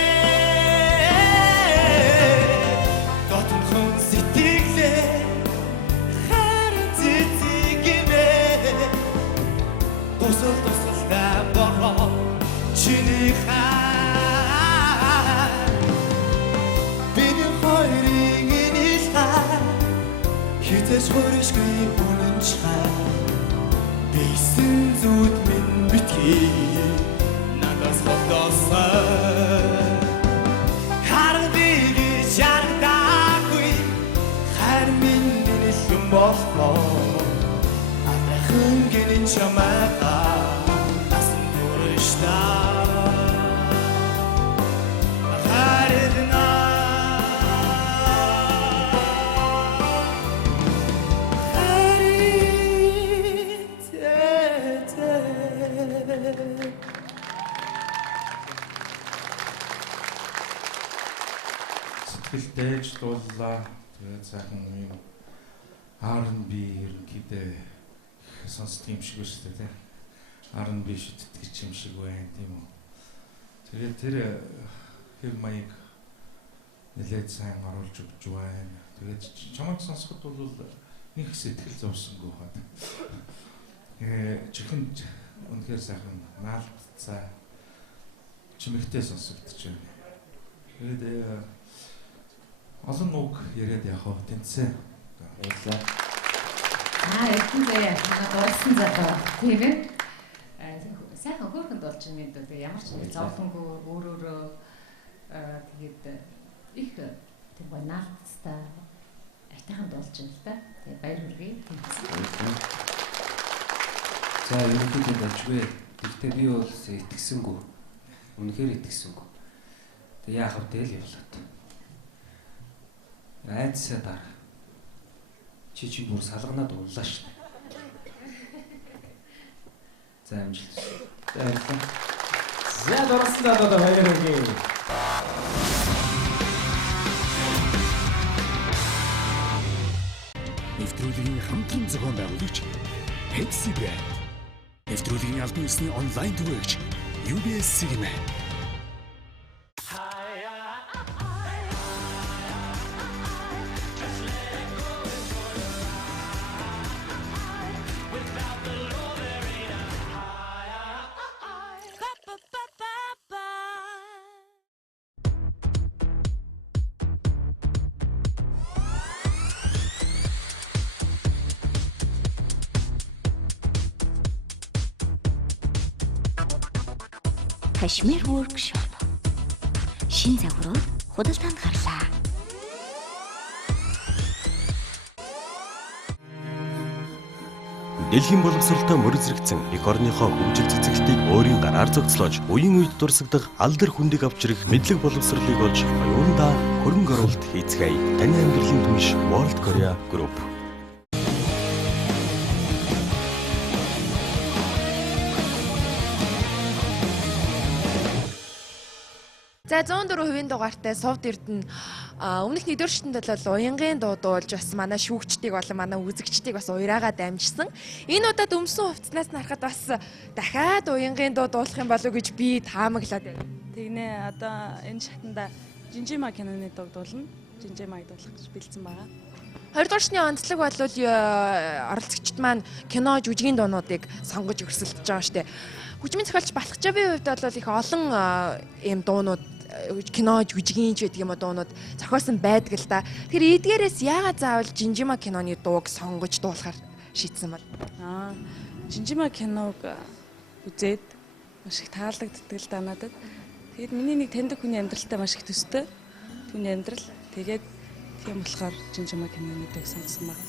Doctor come sit gay. Heart it give it. Tosol da borro. Чиний хаа бидний хоёрын инээл хаа хизэж хүрээшгүй үнэнч хаа бисэн зүуд минь битгий надаас бодосоо хардыг жардаагүй хар минь инээл юм болоо адрахан гинэн чамаага насан төрөшта Сэтгэлдээж дууллаа. Тэгээд сайхан юм R&B ерөнхийдөө сонсдог юм шиг байна шүү дээ. R&B шүтдэг юм шиг байна тийм үү. Тэгээд тэр хэр маяг нэлээд сайн оруулж өгч байна. Тэгээд чамайг сонсоход бол нэг их сэтгэл зовсонгүй хаад. Чихэн үнэхээр сайхан наалтцаа чимэгтэй сонсогдож байна. Тэгээд олон үг яриад явах тэнцээ. Баярлалаа. Эрдэнэ заяа дуулсан залуу тийм ээ. Сайхан хөөрхөн дуулж байна гэдэг. Ямар ч нэг зовлонгүй өөрөөрөө тэгээд их тийм гоо наалтцтай айтайхан дуулж байна л да. Тэгээд баяр хүргэе. За ерөнхийдөө дажгүй. Тэгтээ би бол итгэсэнгүй. Үнэхээр итгэсэнгүй. Тэг яах вэ тэл явлаа. Айдсаа дараа. Чи бүр салганаад унлаа шүү дээ. За амжилт. За дурсандаа одоо баяр хүргэе. Нэвтрүүлгийн хамтран зохион байгуулагч Pepsi Brand. Нэвтрүүлгийн албан ёсны онлайн түгээгч UBS Cinema. Кашмир workshop. Шин загварууд худалдаанд гарлаа. Дэлхийн боловсролтой мөр зэрэгцэн эх орныхоо хөгжил цэцгэлтийг өөрийн гараар зохицлооч, үеийн үед дурсагдах алдар хүндийг авч ирэх мэдлэг боловсролыг олж оюундаа хөрөнгө сургалт хийцгээе. Таны амьдралын түнш World Korea Group. За 104% дугаартай Совд Эрдэнэ өмнөх нэгдүгээр шатнд бол уянгийн дуу дуулж бас манай шүүгчдийг болон манай үзэгчдийг бас уяраагаа дамжсан. Энэ удаад өмсөн хувцснаас нарахад бас дахиад уянгийн дуу дуулах юм болов уу гэж би таамаглаад байна. Тэгнэ одоо энэ шатанда Жинжима киноны дуу дуулна. Жинжимаг дуулах гэж бэлдсэн байгаа. 2 дугаар шатны онцлог бол оролцогчид маань кино жүжигийн дуунуудыг сонгож өрсөлдөж байгаа штэ. Хүчмийн зохиолч Балхажавын хувьд бол их олон ийм дуунууд кино жүжигийн ч гэдэг юм уу дуунууд зохиосон байдаг л да. Тэр эдгээрээс яагаад заавал Жинжима киноны дууг сонгож дуулахар шийдсэн бол? Жинжима киног үзээд маш их таалагддаг л да надад. Тэгээд миний нэг таньдаг хүний амьдралтай маш их төстэй. Түүний амьдрал. Тэгээд тийм болохоор Жинжима киноны дууг сонгосон байна.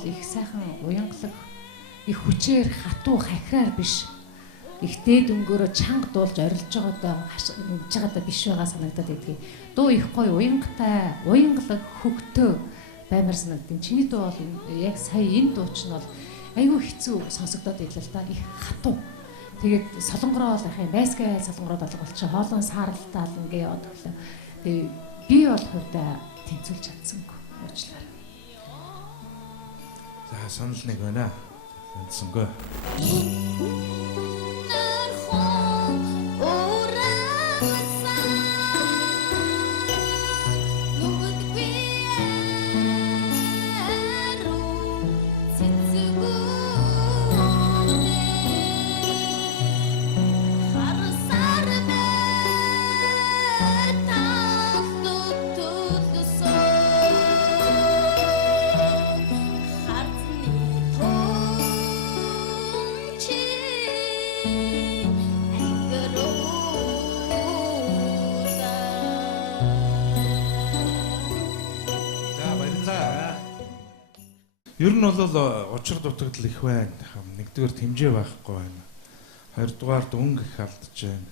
Их сайхан уянгалаг их хүчээр хатуу хахираар биш их дээд өнгөөрөө чанга дуулж орилж байгаадаа биш байгаа санагдаад байдгийг. Дуу их гоё уянгатай, уянгалаг хөгтөө баймар санагдав. Чиний дуу бол яг сая энэ дууч нь бол айгүй хэцүү сонсогдоод ирлээ л да. Их хатуу. Тэгээд солонгороо бол яхаа байсгаа солонгороо болгол чи хоолон сааралтаал ингээ яваад өглөө. Тэгээд би бол хувьдаа тэнцүүлж чадсангүй уучлаарай. За санал нэг байна. Тэнцэнгүй. Ер нь бол учир дутагдал их байна. Нэгдүгээр хэмжээ байхгүй байна. Хоёрдугаар дүнг их алдж байна.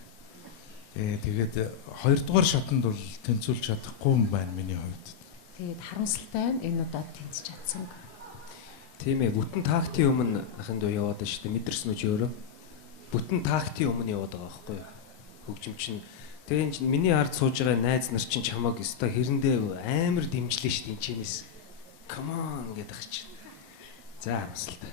Тэгээд хоёрдугаар шатанд бол тэнцүүлж чадахгүй юм байна миний хувьд. Тэгээд харамсалтай байна. Энэ удаад тэнцэж чадсан. Тийм ээ, бүтэн тактийн өмнө ахын дуу яваад байна шүү дээ. Мэдэрсэн үү чи өөрөө? Бүтэн тактийн өмнө яваад байгаа байхгүй юу? Хөгжим чинь. Тэгээд миний ард сууж байгаа найз нар чинь чамаг өстой хэрэндээ амар дэмжлээ шүү дээ энэ чинээс. Come on гэдэг чинь. За харамсалтай.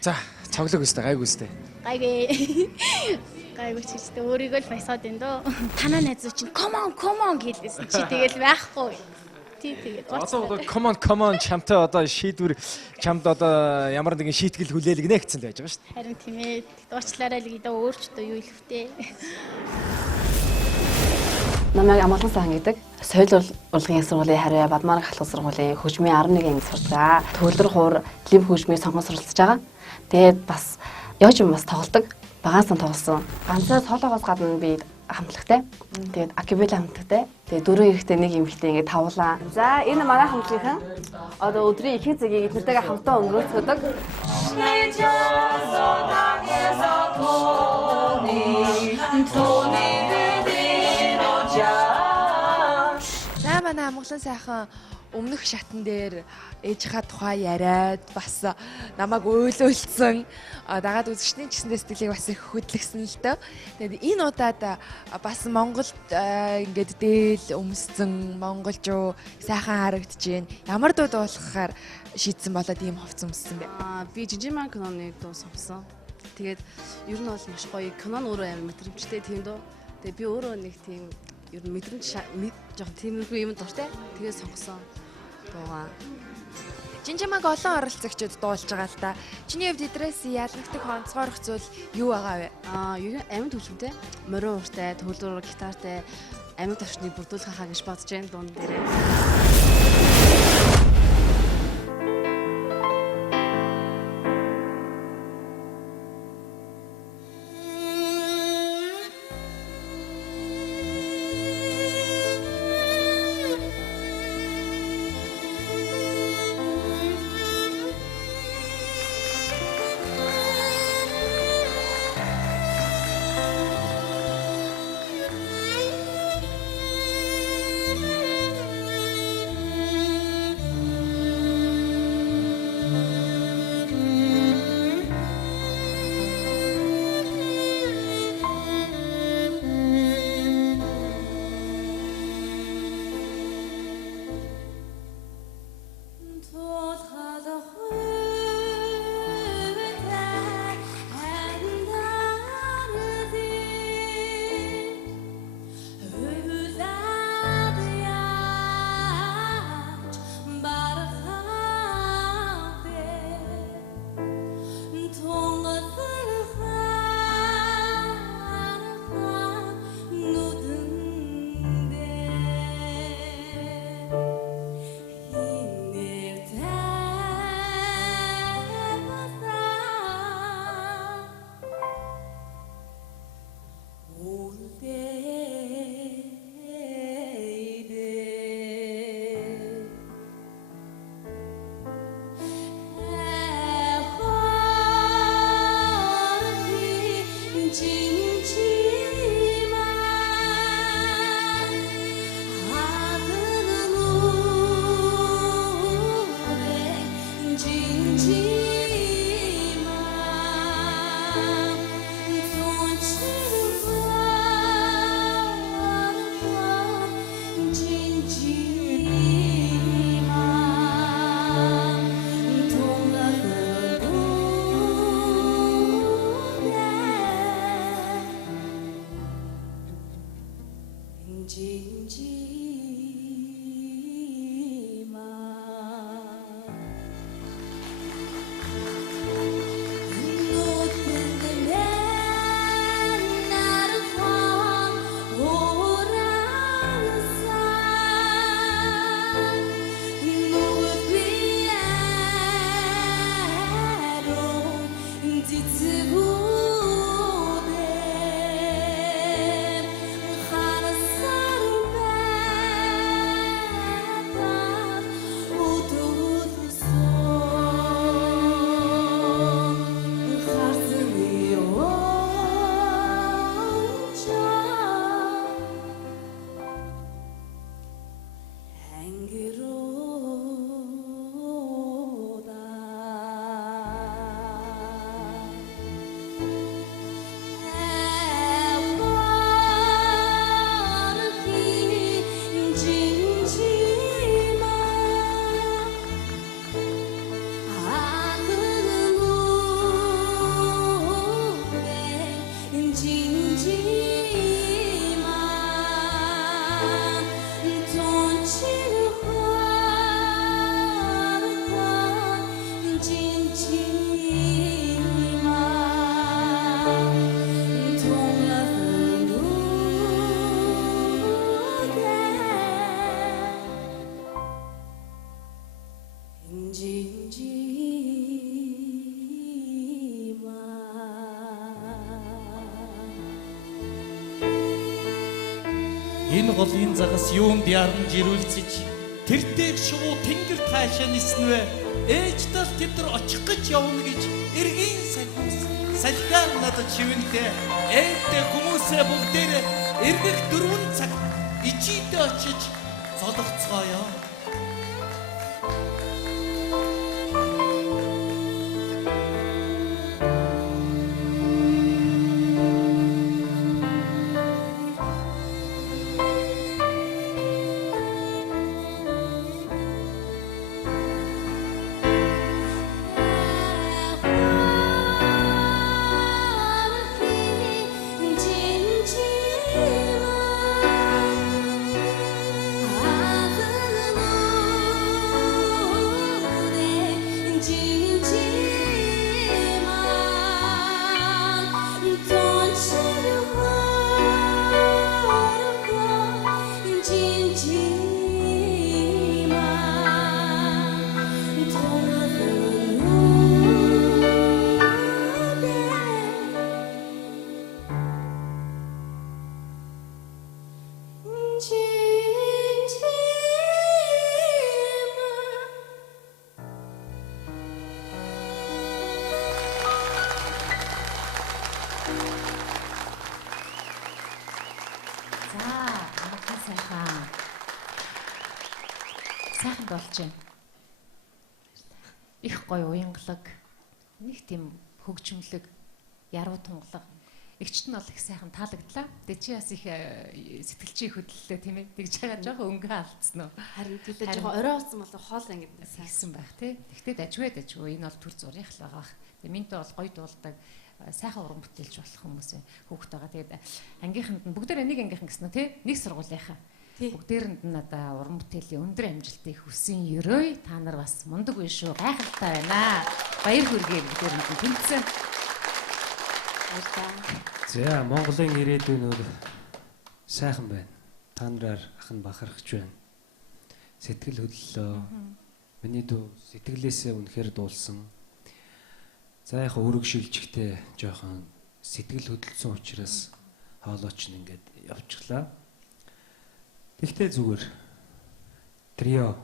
За, цоглог өстэй, гайгүй өстэй. Гайгүй. Гайгүй ч гэсэн өөрийгөө л баясаад байна дөө. Танаа найзуу чинь come on гэлээсэн чи тэгэл байхгүй. Тэгээд одоо come on чамтай одоо шийдвэр чамд одоо ямар нэгэн шийтгэл хүлээлгэнэ гэсэн л байж байгаа шүү дээ. Харин тийм ээ. Дуучлаарай л гэдэг өөрчдөө юу илвтэй. Намайг Амгалан сан гэдэг соёл урлагийн сургуулийн хариу Бадмараг халах сургуулийн хөгжмийн 11 анги сурдаг. Төгөлдөр хуур лимб хөгжмийн сонгон суралцж байгаа. Тэгээд бас явж бас тоглодог. Багаасан тоглосон. Ганцаа цоолоогоос гадна би хамтлагтай. Тэгээд акибела хамтлагтай. Тэгээд 4 эрэгтэй 1 эмэгтэй ингээд тавлаа. За энэ манай хамтлагийнхан одоо өдрийн ихэнх цагийг эднэртэйгээ хамтдаа өнгөрүүлдэг. За манай амгалан сайхан өмнөх шатан дээр ээжийнхаа тухай яриад бас намайг өөлөөлсөн дагаад үзэгчдийн ч гэсэндээ сэтгэлийг бас их хөдлөсөн л дөө. Тэгээд энэ удаад бас Монголд ингээд дээл өмссөн монголжуу сайхан харагдаж байна. Ямар дуу дуулахаар шийдсэн болоод ийм ховц өмссөн бэ? Би Жижигман киноны дуу сонссон. Тэгээд ер нь бол маш гоё. Кино нь өөрөө амар мэдрэмжтэй тийм дөө. Тэгээд би өөрөө нэг тийм ер нь мэдрэмж жоохон тиймэрхүү юм дуртай. Тэгээд сонгосон дуугаа. Жинжимаг олон оролцогчдод дуулж байгаа л да. Чиний хувьд эдрээс ялгагдах онцгойрох зүйл юу байгаа вэ? Ер нь амин төвшөнтэй, морин ууртай, төлөөр гитартай амин төвшнийг бүрдүүлэх хаа гэж бодож байна дуун дээрээ. Энэ голын загас юунд яран жирүүлцэж тэртэйг шувуу тэнгэр таашаа ниснвэ ээж тал тэдэр очих гэж явна гэж эргийн салхиар надад шивэнтэй ээдтэй хүмүүсээ бүгдээрээ эргэх 4 цаг ичидэ очиж золгоцгоё. Сайхан болж байна. Их гоё уянгалаг, нэг тийм хөгжмөлөг, яруу тунгалаг. Игчт нь бол их сайхан таалагдлаа. Тэгээ чи бас их сэтгэлчийн хөдлөлөө тийм ээ. Тэгж байгаа жоохон өнгө алдсан уу? Харин төлөө жоохон орой болсон бол хоол ингэж сайхан байх тий. Тэгтээ дажгүй. Энэ бол төр зурих л байгаа. Тэгээ минтээ бол гоё дуулдаг. Сайхан уран бүтээлч болох хүмүүс хүүхэд байгаа. Тэгээд ангийнханд нь бүгдээр нэг ангийнхан гэсэн нь тий. Нэг сургуулийнхаа. Бүгдээрэнд нь одоо уран бүтээлийн өндөр амжилтыг хүсэн ерөөй та нар бас мундаг биш шүү. Гайхалтай байна. Баяр хүргэе бүгдээрэнд нь тэнцсэн. За Монголын ирээдүйн өөр сайхан байна. Та нараар ахын бахархаж байна. Сэтгэл хөдлөлөө. Миний дүү сэтгэлээсээ үнэхээр дуулсан. За яг өрөг шилжихтэй жоохон сэтгэл хөдлөсөн учраас хоолойч нь ингээд явчихлаа. Тэгтээ зүгээр трио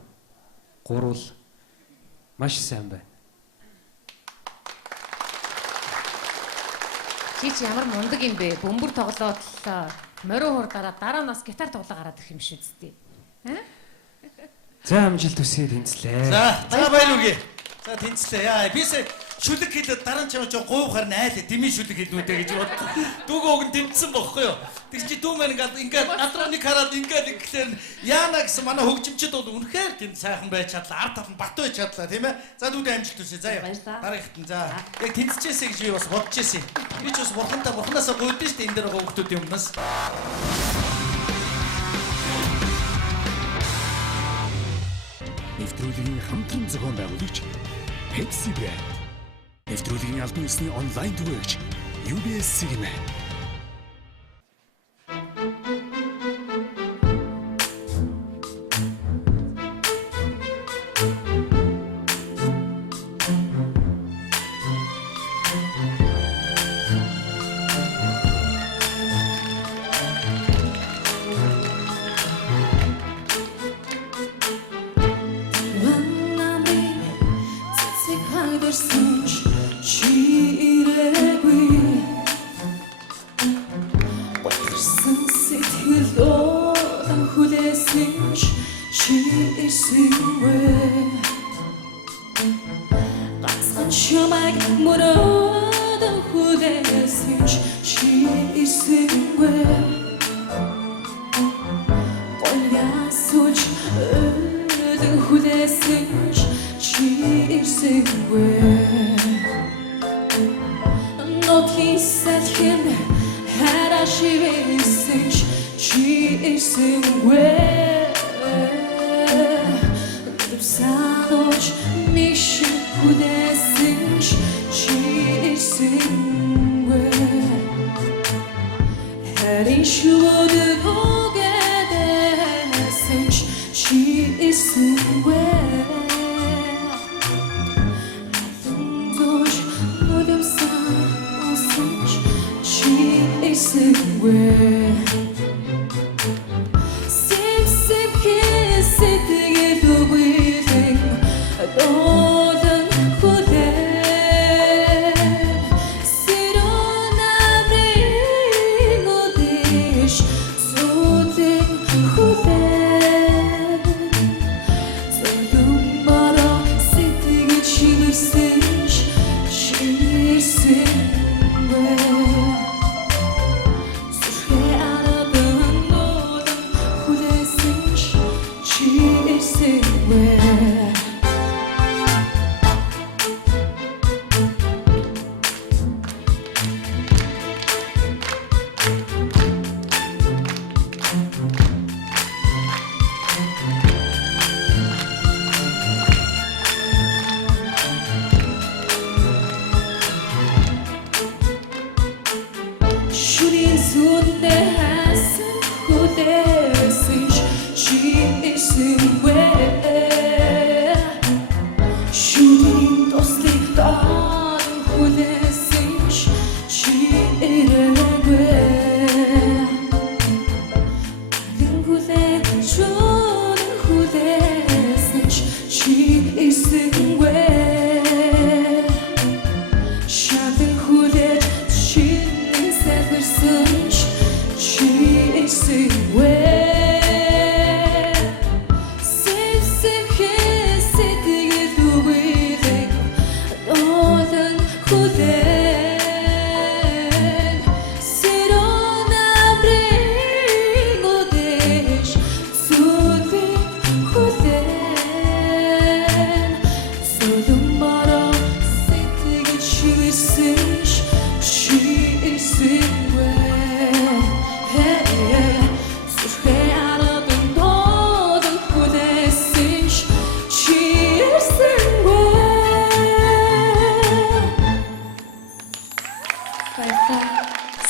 гурвал маш сайн байна. Чи ямар мундаг юм бэ? Бөмбөр тоглоод морин хурд дараа нас гитар тоглоо гараад ирэх юм шүү дээ. За амжилт хүсье тэнцлээ. За баяр үргээ. За тэнцлээ. Яа бисээ шүлэг хэлээд дараа нь чамд говь харна айлаа дими шүлэг хэлнүүдэ гэж боддог. Дүүгөө уг нь тэмцсэн бохгүй юу? Тэг чи дүү маань ингээд надрууны хараад ингээд ихлээр яана гэсэн манай хөгжимчд бол үнэхээр тийм сайхан байж чадлаа. Ард талд бат байж чадлаа тийм ээ. За дүүдээ амжилт хүсье. За дараагт нь за яг тэнцэжээсэй гэж би бас бодож ирсэн. Би ч бас бурханаасаа гуйдсан шүү дээ энэ дээр байгаа хүмүүсийн өмнөөс. Нэвтрүүлгийн хамтран зохион байгуулагч Pepsi Brand. Нэвтрүүлгийн албан ёсны онлайн түгээгч UBS Cinema.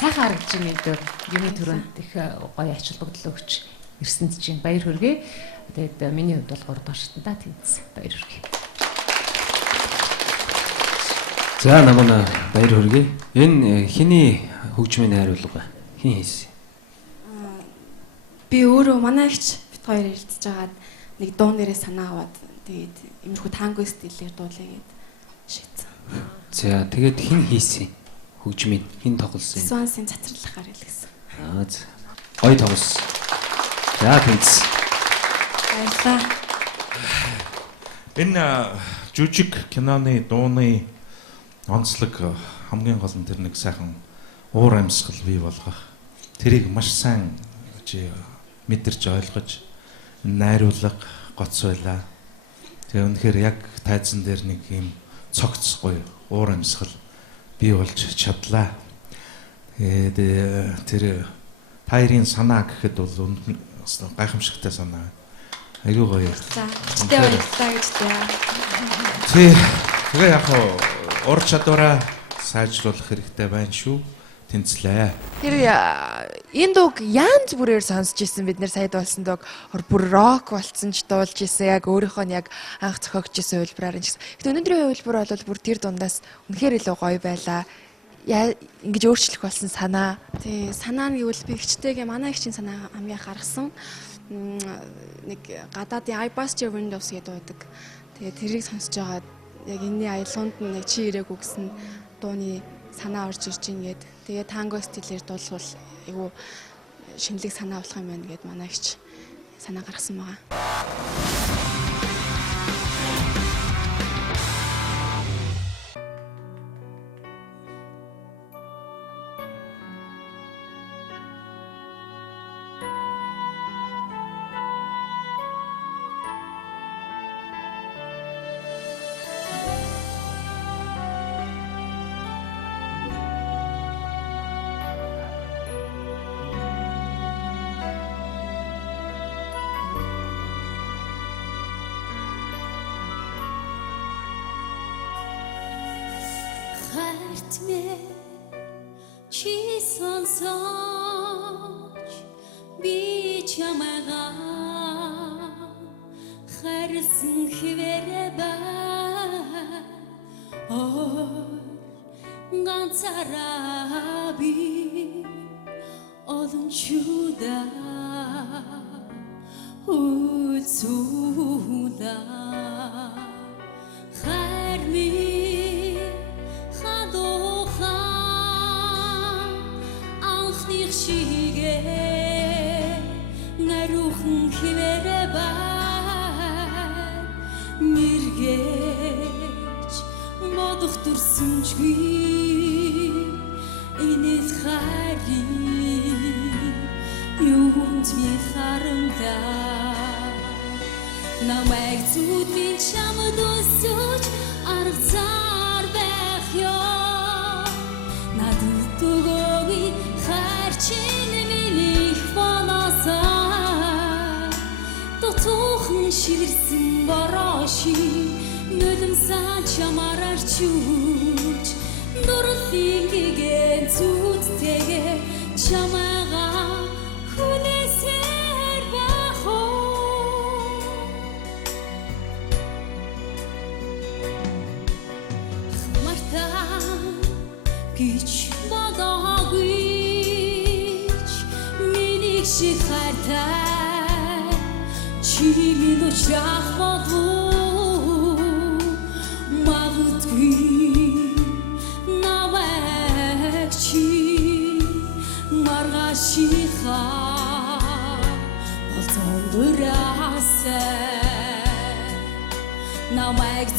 Сайхан харагдаж байна гэдэг юуны төрөнд их гоё ач холбогдол өгч ирсэнд чинь баяр хүргэе. Тэгээд миний хувьд бол 3 дахь шатанда тэнцсэн. Баяр хүргэе. За намаа баяр хүргэе. Энэ хиний хөгжмийн найруулга вэ? Хин хийсэн? Би өөрөө манай ихч бит хоёр ирэлцэж байгаад нэг дуун дээрээ санаа аваад тэгээд иймэрхүү танго стилээр дуулъя гэд шийдсэн. За тэгээд хин хийсэн? Хөгжмийн хин тоглосон? Свансын цацралахаар хэлсэн. За. Гоё тоглосон. За тэнцсэн. Баярлалаа. Энэ жүжиг киноны дууны онцлог хамгийн гол нь тэр нэг сайхан уур амьсгал бий болгох. Тэрийг маш сайн мэдэрч ойлгож найруулга гоц байлаа. Тэгээ үнэхээр яг тайзан дээр нэг юм цогц гоё уур амьсгал бий болж чадлаа. Тэгээд тэр тайрын санаа гэхэд бол гайхамшигтай санаа. Айгуу гоё. За, гिचтэй баярлалаа гэж таа. Тэгээ яг ур чадвараа сайжруулах хэрэгтэй байна шүү. Тэнцлээ. Тэр энэ дууг янз бүрээр сонсч ирсэн бид нэр сая дуулсан дууг бүр рок болцсон ч дуулж ирсэн яг өөрийнхөө нь яг анх зохиогч ирсэн хөлбраар нь ч гэсэн. Гэтэ өнөөдрийн хөлбөр бол бүр тэр дундаас үнэхээр илүү гоё байлаа. Ингэж өөрчлөх болсон санаа. Тий, санаа нь гэвэл би ихчтэйгээ манай ихчийн санаа хамгийн харгасан. Нэг гадаадын I Bust Your Windows гэдэг байдаг. Тэгээ тэрийг сонсож байгаад яг энэний аялгаунд нь нэг чи ирээгүй гэсэн дууны санаа орж ирж ийн гээд тэгээ танго стилээр дуулвал айгу шинэлэг санаа болох юм байна гэд манай ихч санаа гаргасан байгаа. Чи сонсож би чамайга харсан хэвээрээ бай ганцаараа би олон чудаа үзүүлээ харми Шигээ наруухан хивээрээ бай мэргэж модох дүрсэмжгүй энэс хари юунд ми харамдаа намайг зүудэн чамд өсөж аргацаар байх ёо надад дугови Харчин миний фанасаа дотоохон ширсэн борооши нулимсан чамаар арчууч дурлигээ зүудтэйгээ чамаага хүлээсээр бахоо хмартаа гич бадаагүй Шихартай чи минь очрах болов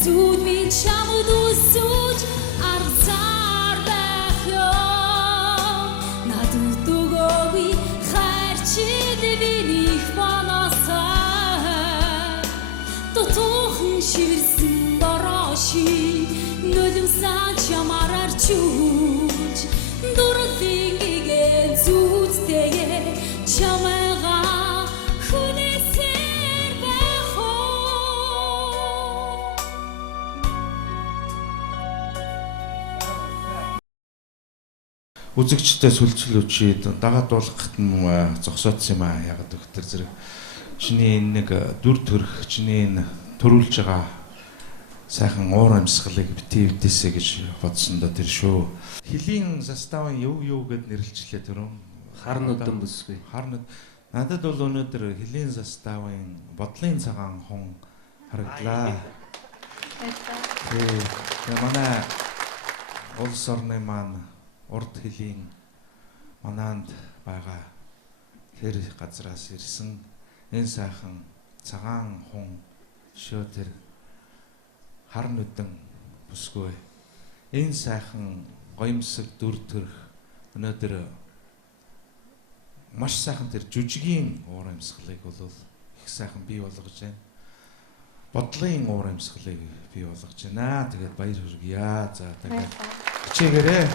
зүуд би чамд үсүүж аргасаар байх ёо. Надад өгөөгүй хайр чи дэвних банасаа. Тотохон ширсэн дороши нулимсан чамаар арчууж дурлын игээ зүудтэйгээ чамайгаа хүнээсээр байх оо. Үзэгчтэй сүлжил үчид дагаад болгохт нь зогсоодсон юм аа. Ягаад гэвэл зэрэг чиний энэ нэг дүр төрх, чиний энэ төрүүлж байгаа сайхан уур амьсгалыг битгий үдээсэ гэж бодсондоо тэр шүү. Хилийн заставын юу гэд нэрлэлчлээ тэрөө. Хар нүдэн бүсгүй. Надад бол өнөөдөр хилийн заставын бодлын цагаан хон харагдлаа. Тэгээ манай улс орны маань урд хилийн манаанд байгаа тэр газраас ирсэн энэ сайхан цагаан хон шөө тэр хар нүдэн бүсгүй энэ сайхан гоёмсог дүр төрх өнөөдөр маш сайхан тэр жүжигийн уур амьсгалыг бол их сайхан бий болгож байна. Бодлын уур амьсгалыг бий болгож байна. Тэгээд баяр хүргье. За тэгээд хичээгээрэй.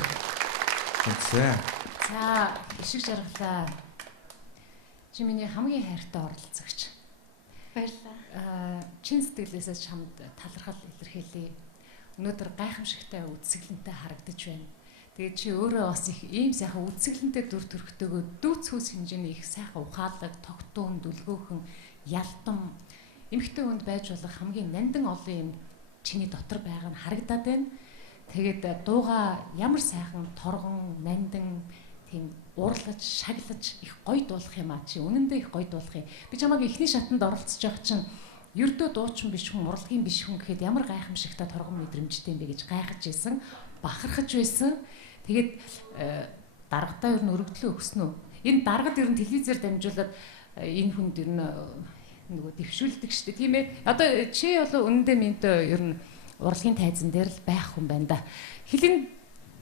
За, ишиг жаргалаа. Чи миний хамгийн хайртай оролцогч. Баярлалаа. Чин сэтгэлээсээ чамд талархал илэрхийлье. Өнөөдөр гайхамшигтай үзэсгэлэнтэй харагдаж байна. Тэгээд чи өөрөө бас их ийм сайхан үзэсгэлэнтэй дүр төрхтэйгөө дүүц хүйс хэмжээний их сайхан ухаалаг, тогтуун, дүлгөөхөн, ялтам эмхтэй хүнд байж болох хамгийн нандин олон юм чиний дотор байгаа нь харагдаад байна. Тэгээд дууга ямар сайхан торгон, нандин тийм уурлаж, шаглаж их гоё дуулах юм аа. Чи үнэндээ их гоё дуулах юм. Би чамайг эхний шатанд оролцож байгаа чинь ердөө дуучин биш хүн, урлагийн биш хүн гэхэд ямар гайхамшигтай торгон мэдрэмжтэй юм бэ гэж гайхаж байсан, бахархаж байсан. Тэгээд даргатаа ер нь өргөдлөө өгсөн үү? Энэ даргад ер нь телевизээр дамжуулаад энэ хүнд ер нь нөгөө дэвшүүлдэг шүү дээ, тийм ээ. Одоо чи бол үнэндээ минтээ ер нь урлагийн тайзан дээр л байх хүн байна да. Хилийн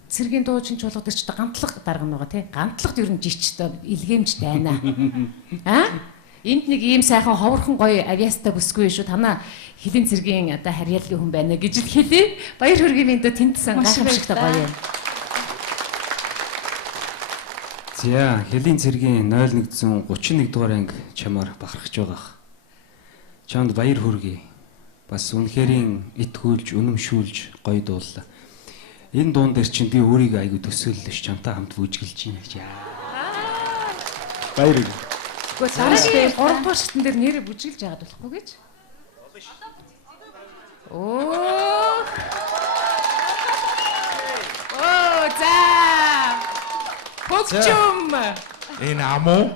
цэргийн дуучин чуулгад ч гантлах дарга байгаа тий. Гантлагт ер нь жичтэй илгээмж байна. Энд нэг ийм сайхан ховорхон гоё авиастай бүсгүй шүү. Танаа хилийн цэргийн одоо харьяалын хүн байна гэж л хэлээ. Баяр хүргэе минтээ тэнтсэн гайхамшигтай гоё юм. За, хилийн цэргийн 0131 дугаар анги чамаар бахархаж байгаа. Чамд баяр хүргэе. Бас үнэхэрийн итгүүлж, үнэмшүүлж гоё дууллаа. Энэ дуун дээр чинь би өөрийгөө айгу төсөөллөж чамтай хамт бүжгэлж байна гэж. Баяр хүргэе. Гэхдээ дараагийн 3 дугаар шатн дээр нэрээ бүжгэлж яагаад болохгүй гэж? Оо, за. Хөгжим. Энэ амуу.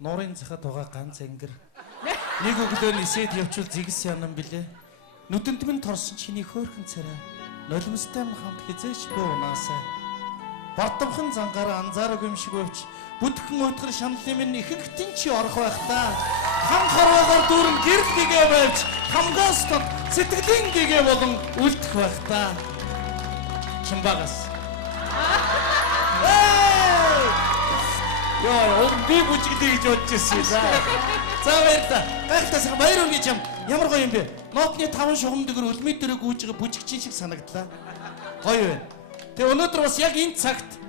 Нуурын цахад байгаа ганц ангир. Нэг өглөө нисээд явчвал зигс янам билээ. Нүдэнд минь торсон чиний хөөрхөн царай. Нулимстай хамт хизээч би унаасаа. Бардамхан зангаараа анзаараг юм шиг өвч. Бүдгхэн утгар шаналын минь ихэнхтэн чи орох байх та. Хам хорвоогоор дүүрэн гэрэл гэгээ байвч хамгаас тод сэтгэлийн гэгээ болон үлдэх байх та. Чимбагас. Яа, би бүжиглээ гэж бодож ирсэн. За баярлалаа. Гайхалтайсан баяр хүргэе чам. Ямар гоё юм бэ? Ноотны 5 шугам дээгэр өлмий дөрөө гүйж байгаа бүжигчин шиг санагдлаа. Гоё байна. Тэгээ өнөөдөр бас яг энэ цагт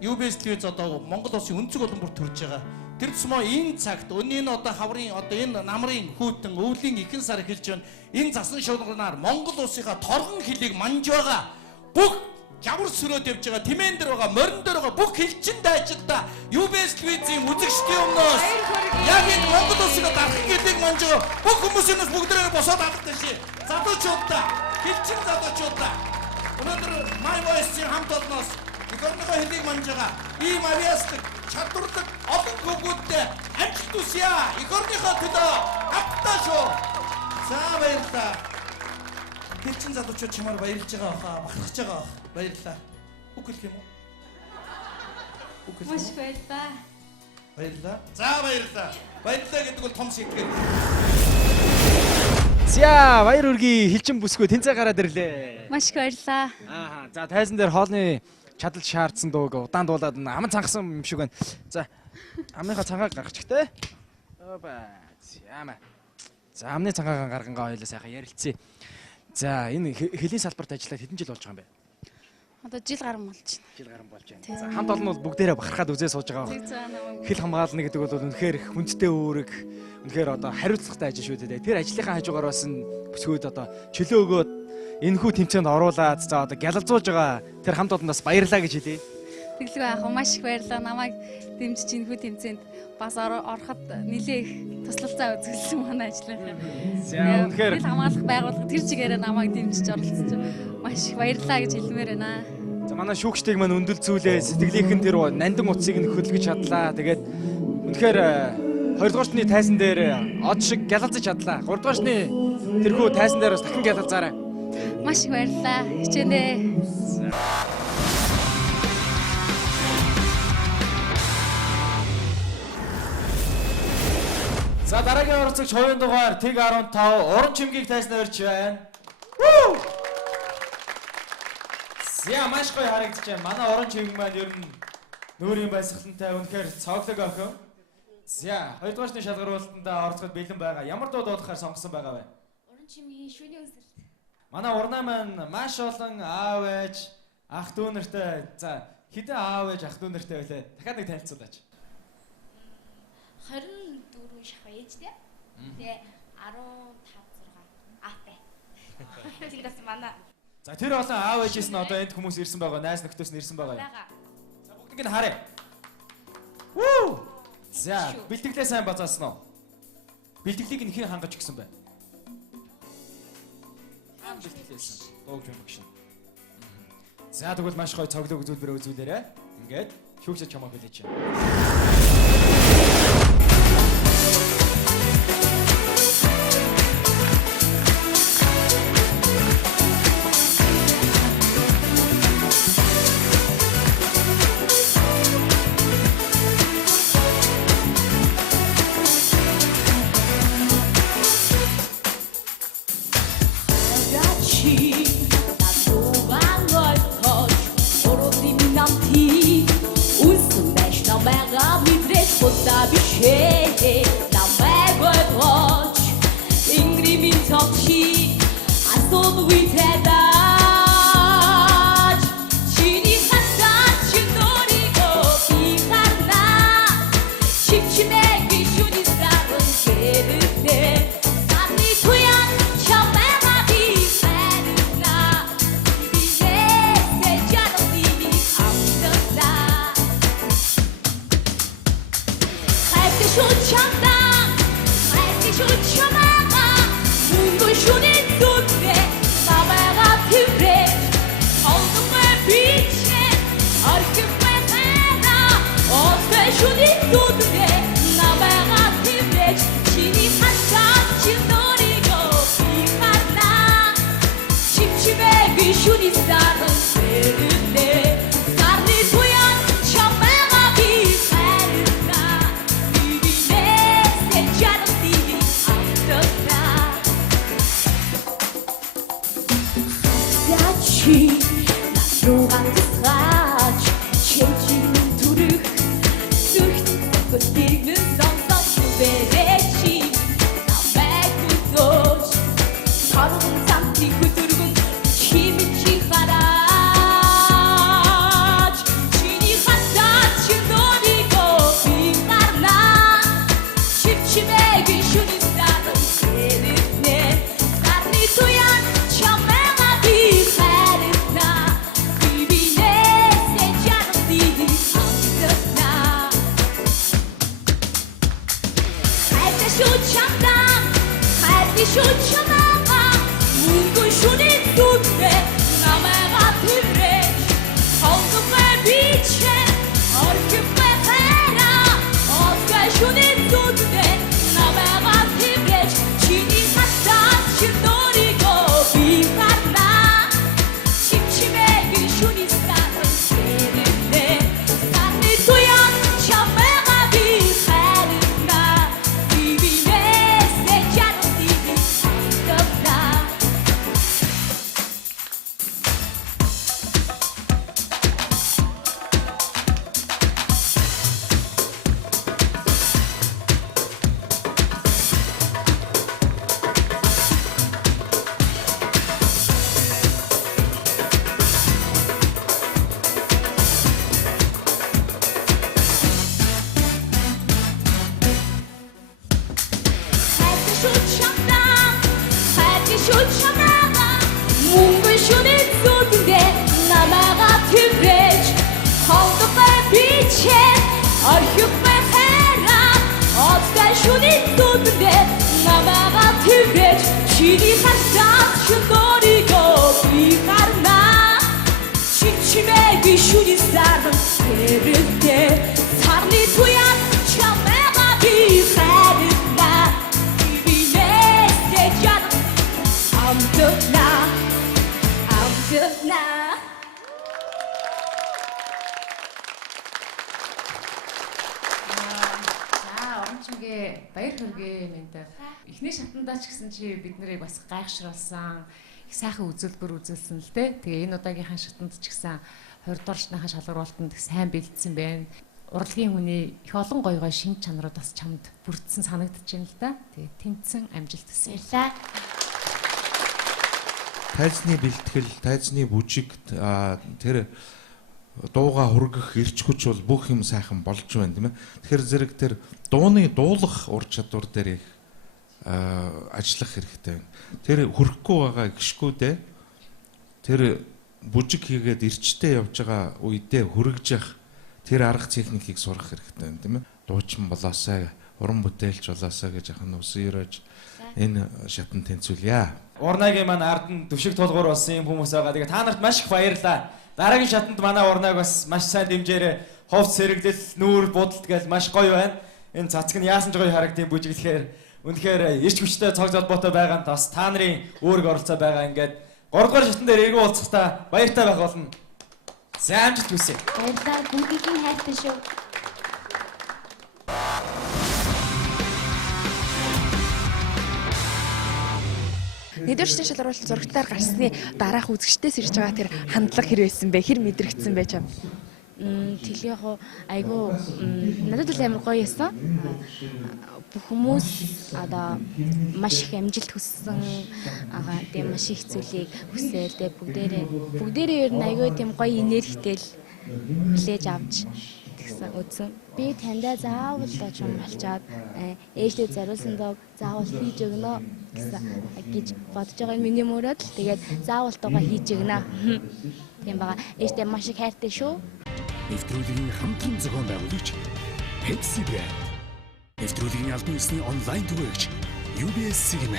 UBS телевиз одоо Монгол улсын өнцөг олон бүр төрж байгаа. Тэр тусмаа энэ цагт өнөө энэ одоо хаврын одоо энэ намрын хүүтэн өвлийн ихэнх сар эхэлж байна. Энэ засан шуулганаар Монгол улсынхаа торгон хөлийг манж байгаа. Бүх ямар сөрөөд явж байгаа тэмээн дээр байгаа морин дээр байгаа бүх хэлчин дайчилтаа UBS телевизийн үзэгчдийн өмнөөс яг энэ Монгол улсын дархан гэлийг манж байгаа бүх хүмүүсээс бүгдээрээ босоод авдаг шээ. Залуучуудаа, хэлчин залуучуудаа өнөөдөр My Voice-ийн хамт олноос Игорныхоо хэлийг манж байгаа ийм авиасдаг чадвартай олон хүүгүүдтэй амжилт хүсье. Игорныхоо төлөө хамтдаа шүү. За баярлалаа. Хэлчин залуучууд чамаар баярлж байгаа баха, бахархаж байгаа бах. Баярлалаа. Үг хэлэх юм уу? Үг хэлэх юм уу? Маш баярлалаа. Баярлалаа. За баярлалаа. Баярлалаа гэдэг бол том сэтгэл. За баяр үргийн хилчин бүсгүй тэнцээ гараад ирлээ. Маш их баярлалаа. За тайзан дээр хоолны чадал шаардсан дууг удаан дуулаад ам цангасан юм шиг байна. За амныхаа цангааг гаргачих те. Опа. За амны цангааг гаргангаа хоёлаа сайхан ярилцъя. За энэ хөлийн салбарт ажиллаад хэдэн жил болж байгаа юм бэ? Одоо жил гарсан болж байна. Жил гарсан болж байна. За хамт олон бол бүгдээрээ бахархаад үзээ сууж байгаа байна. Хэл хамгаална гэдэг бол үнэхээр хүндтэй үүрэг, үнэхээр одоо хариуцлагатай ажил шүү дээ. Тэр ажлынхаа хажуугаар бас бүсгүүд одоо чөлөө өгөөд энэхүү тэмцээнд оруулаад за одоо гялалзуулж байгаа тэр хамт олондоос баярлаа гэж хэлье. Тэглгүй яах вэ? Маш их баярлалаа. Намайг дэмжиж энэхүү тэмцээнд бас ороход нэлээ их туслалцаа үзүүлсэн манай ажлынхаа. За үнэхээр хэл хамгаалах байгууллага тэр чигээрээ намайг дэмжиж оролцож маш их баярлалаа гэж хэлмээр байна. За манай шүүгчдийг маань өндөлцүүлээ сэтгэлийнхэн тэр нандин утсыг нь хөдөлгөж чадлаа. Тэгээд үнэхээр 2 дугаарчны тайзан дээр од шиг гялалзаж чадлаа. 3 дугаарчны тэрхүү тайзан дээр бас дахин гялалзаарай. Маш их баярлалаа. Хичээнэ. За дараагийн оролцогч 2 дугаар Тэг 15 уран чимгийг тайзнаа өрч байна. За маш гоё харагдаж байна. Манай уран чимэг маань ер нь нүүрийн баясгалантай үнэхээр цоглог охин. За 2 дугаарчны шалгаруулалтанд оролцоход бэлэн байгаа. Ямар дуу дуулахаар сонгосон байгаа вэ? Уран чимгийн шүний өсөлт. Манай урнаа маань маш олон аав ээж, ах дүү нартай. За хэдэн аав ээж, ах дүү нартай байлаа? Дахиад нэг танилцуулаач. 24 шахаа ээжтэй. Тэгээ 15 6 аатай. Тэр бас манай. За тэр олон аав ээжээс нь одоо энд хүмүүс ирсэн байгаа. Найз нөхдөс нь ирсэн байгаа юм. За бүгдийг нь харъя. За бэлтгэлээ сайн базаасан уу? Бэлтгэлийг нь хэн хангаж өгсөн бэ? Бэлтгэлээсэн. Дууг юм багш. За тэгвэл маш гоё цоглог үзүүлбэрээ үзүүлээрэй. Ингээд шүүгчд чамаа хэлээч. Чиний харцаад шөнөөрийгөө би гарна Чичмээ би шүний сардан хэрэлтэй Царны туяа чамайга би хайрна Би нээстэй жад амтна Оромчингээ баяр хүргэе мэд. Эхний шатандаа ч гэсэн чи бид нарыг бас гайхшруулсан, их сайхан үзүүлбэр үзүүлсэн л дээ. Тэгээ энэ удаагийнхаа шатанд ч гэсэн 20 дугаар шатныхаа шалгаруулалтанд их сайн бэлдсэн байна. Урлагийн хүний их олон гоё гоё шинж чанарууд бас чамд бүрдсэн санагдаж байна л да. Тэгээ тэнцэн амжилт хүсье. Тайзны бэлтгэл, тайзны бүжиг тэр дууга хүргэх эрч хүч бол бүх юм сайхан болж байна тийм ээ. Тэгэхээр зэрэг тэр дууны дуулах ур чадвар дээр их ажиллах хэрэгтэй байна. Тэр хүрхгүй байгаа гიშгүүдээ тэр бүжиг хийгээд эрчтэй явж байгаа үедээ хүргэж явах тэр арга техникийг сурах хэрэгтэй байна тийм ээ. Дуучин болоосаа, уран бүтээлч болоосаа гэж ахын усан өрөөж энэ шатанд тэнцүүлье. Урнагийн маань ард нь дөшиг тулгуур болсон юм хүмүүс байгаа. Тэгээ та нарт маш их баярлалаа. Дараагийн шатанд манай урнаг бас маш сайн дэмжээрэй. Ховц сэрэгдэл, нүүр, будалт гэж маш гоё байна. Энэ цацг нь яасан ч гоё харагдсан бүжиглэхээр үнэхээр эрч хүчтэй цог золбоотой байгаа нь бас та нарын үүрэг оролцоо байгаа. Ингээд 3 дугаар шатан дээр эргүү уулзахдаа баяртай байх болно. Сайн амжилт хүсье. Баярлалаа. Бүгдийн хайртай шүү. Нэгдүгээр шалгаруулалт зурагтаар гарсны дараах үзэгчдээс ирж байгаа тэр хандлага хэр байсан бэ? Хэр мэдрэгдсэн бэ чам? Тэгэл яг айгу надад л амар гоё ясан. Бүх хүмүүс одоо маш их амжилт хүссэн. Тийм маш их зүйлийг хүсээл дээ бүгдээрээ ер нь айгу тийм гоё энергитэй л хүлээж авч тэгсэн үзсэн. Би таньдаа заавал доо ч юм болчоод ээжтэй зариулсан доо заавал хийж өгнө гэж бодож байгаа миний мөрөд л тэгээд заавал дуугаа хийж өгнө. Тийм бага. Ээжтэй маш их хайртай шүү. Нэвтрүүлгийн хамтран зохион байгуулагч Pepsi Brand. Нэвтрүүлгийн албан ёсны онлайн түгээгч UBS Sigma.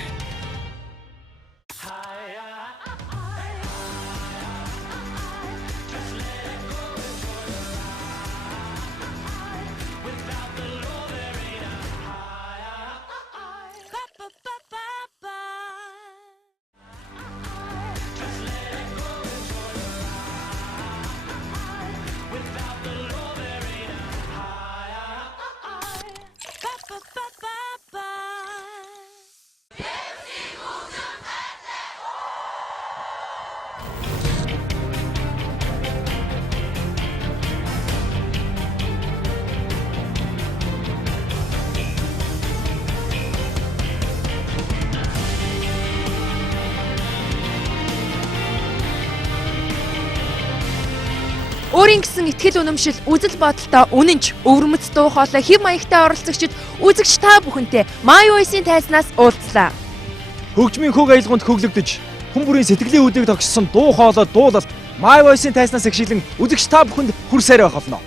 Өөрийн гэсэн итгэл үнэмшил, үзэл бодолтой үнэнч, өвөрмөц дуу хоолой хэв маягтай оролцогчид үзэгч та бүхэнтэй My Voice-ийн тайзнаас уулзлаа. Хөгжмийн хөг аялгаунд хөглөгдөж, хүн бүрийн сэтгэлийн үдийг тогтсон дуу хоолой дуулалт My Voice-ийн тайзнаас ихшилэн үзэгч та бүхэнд хүрсээр байх болно.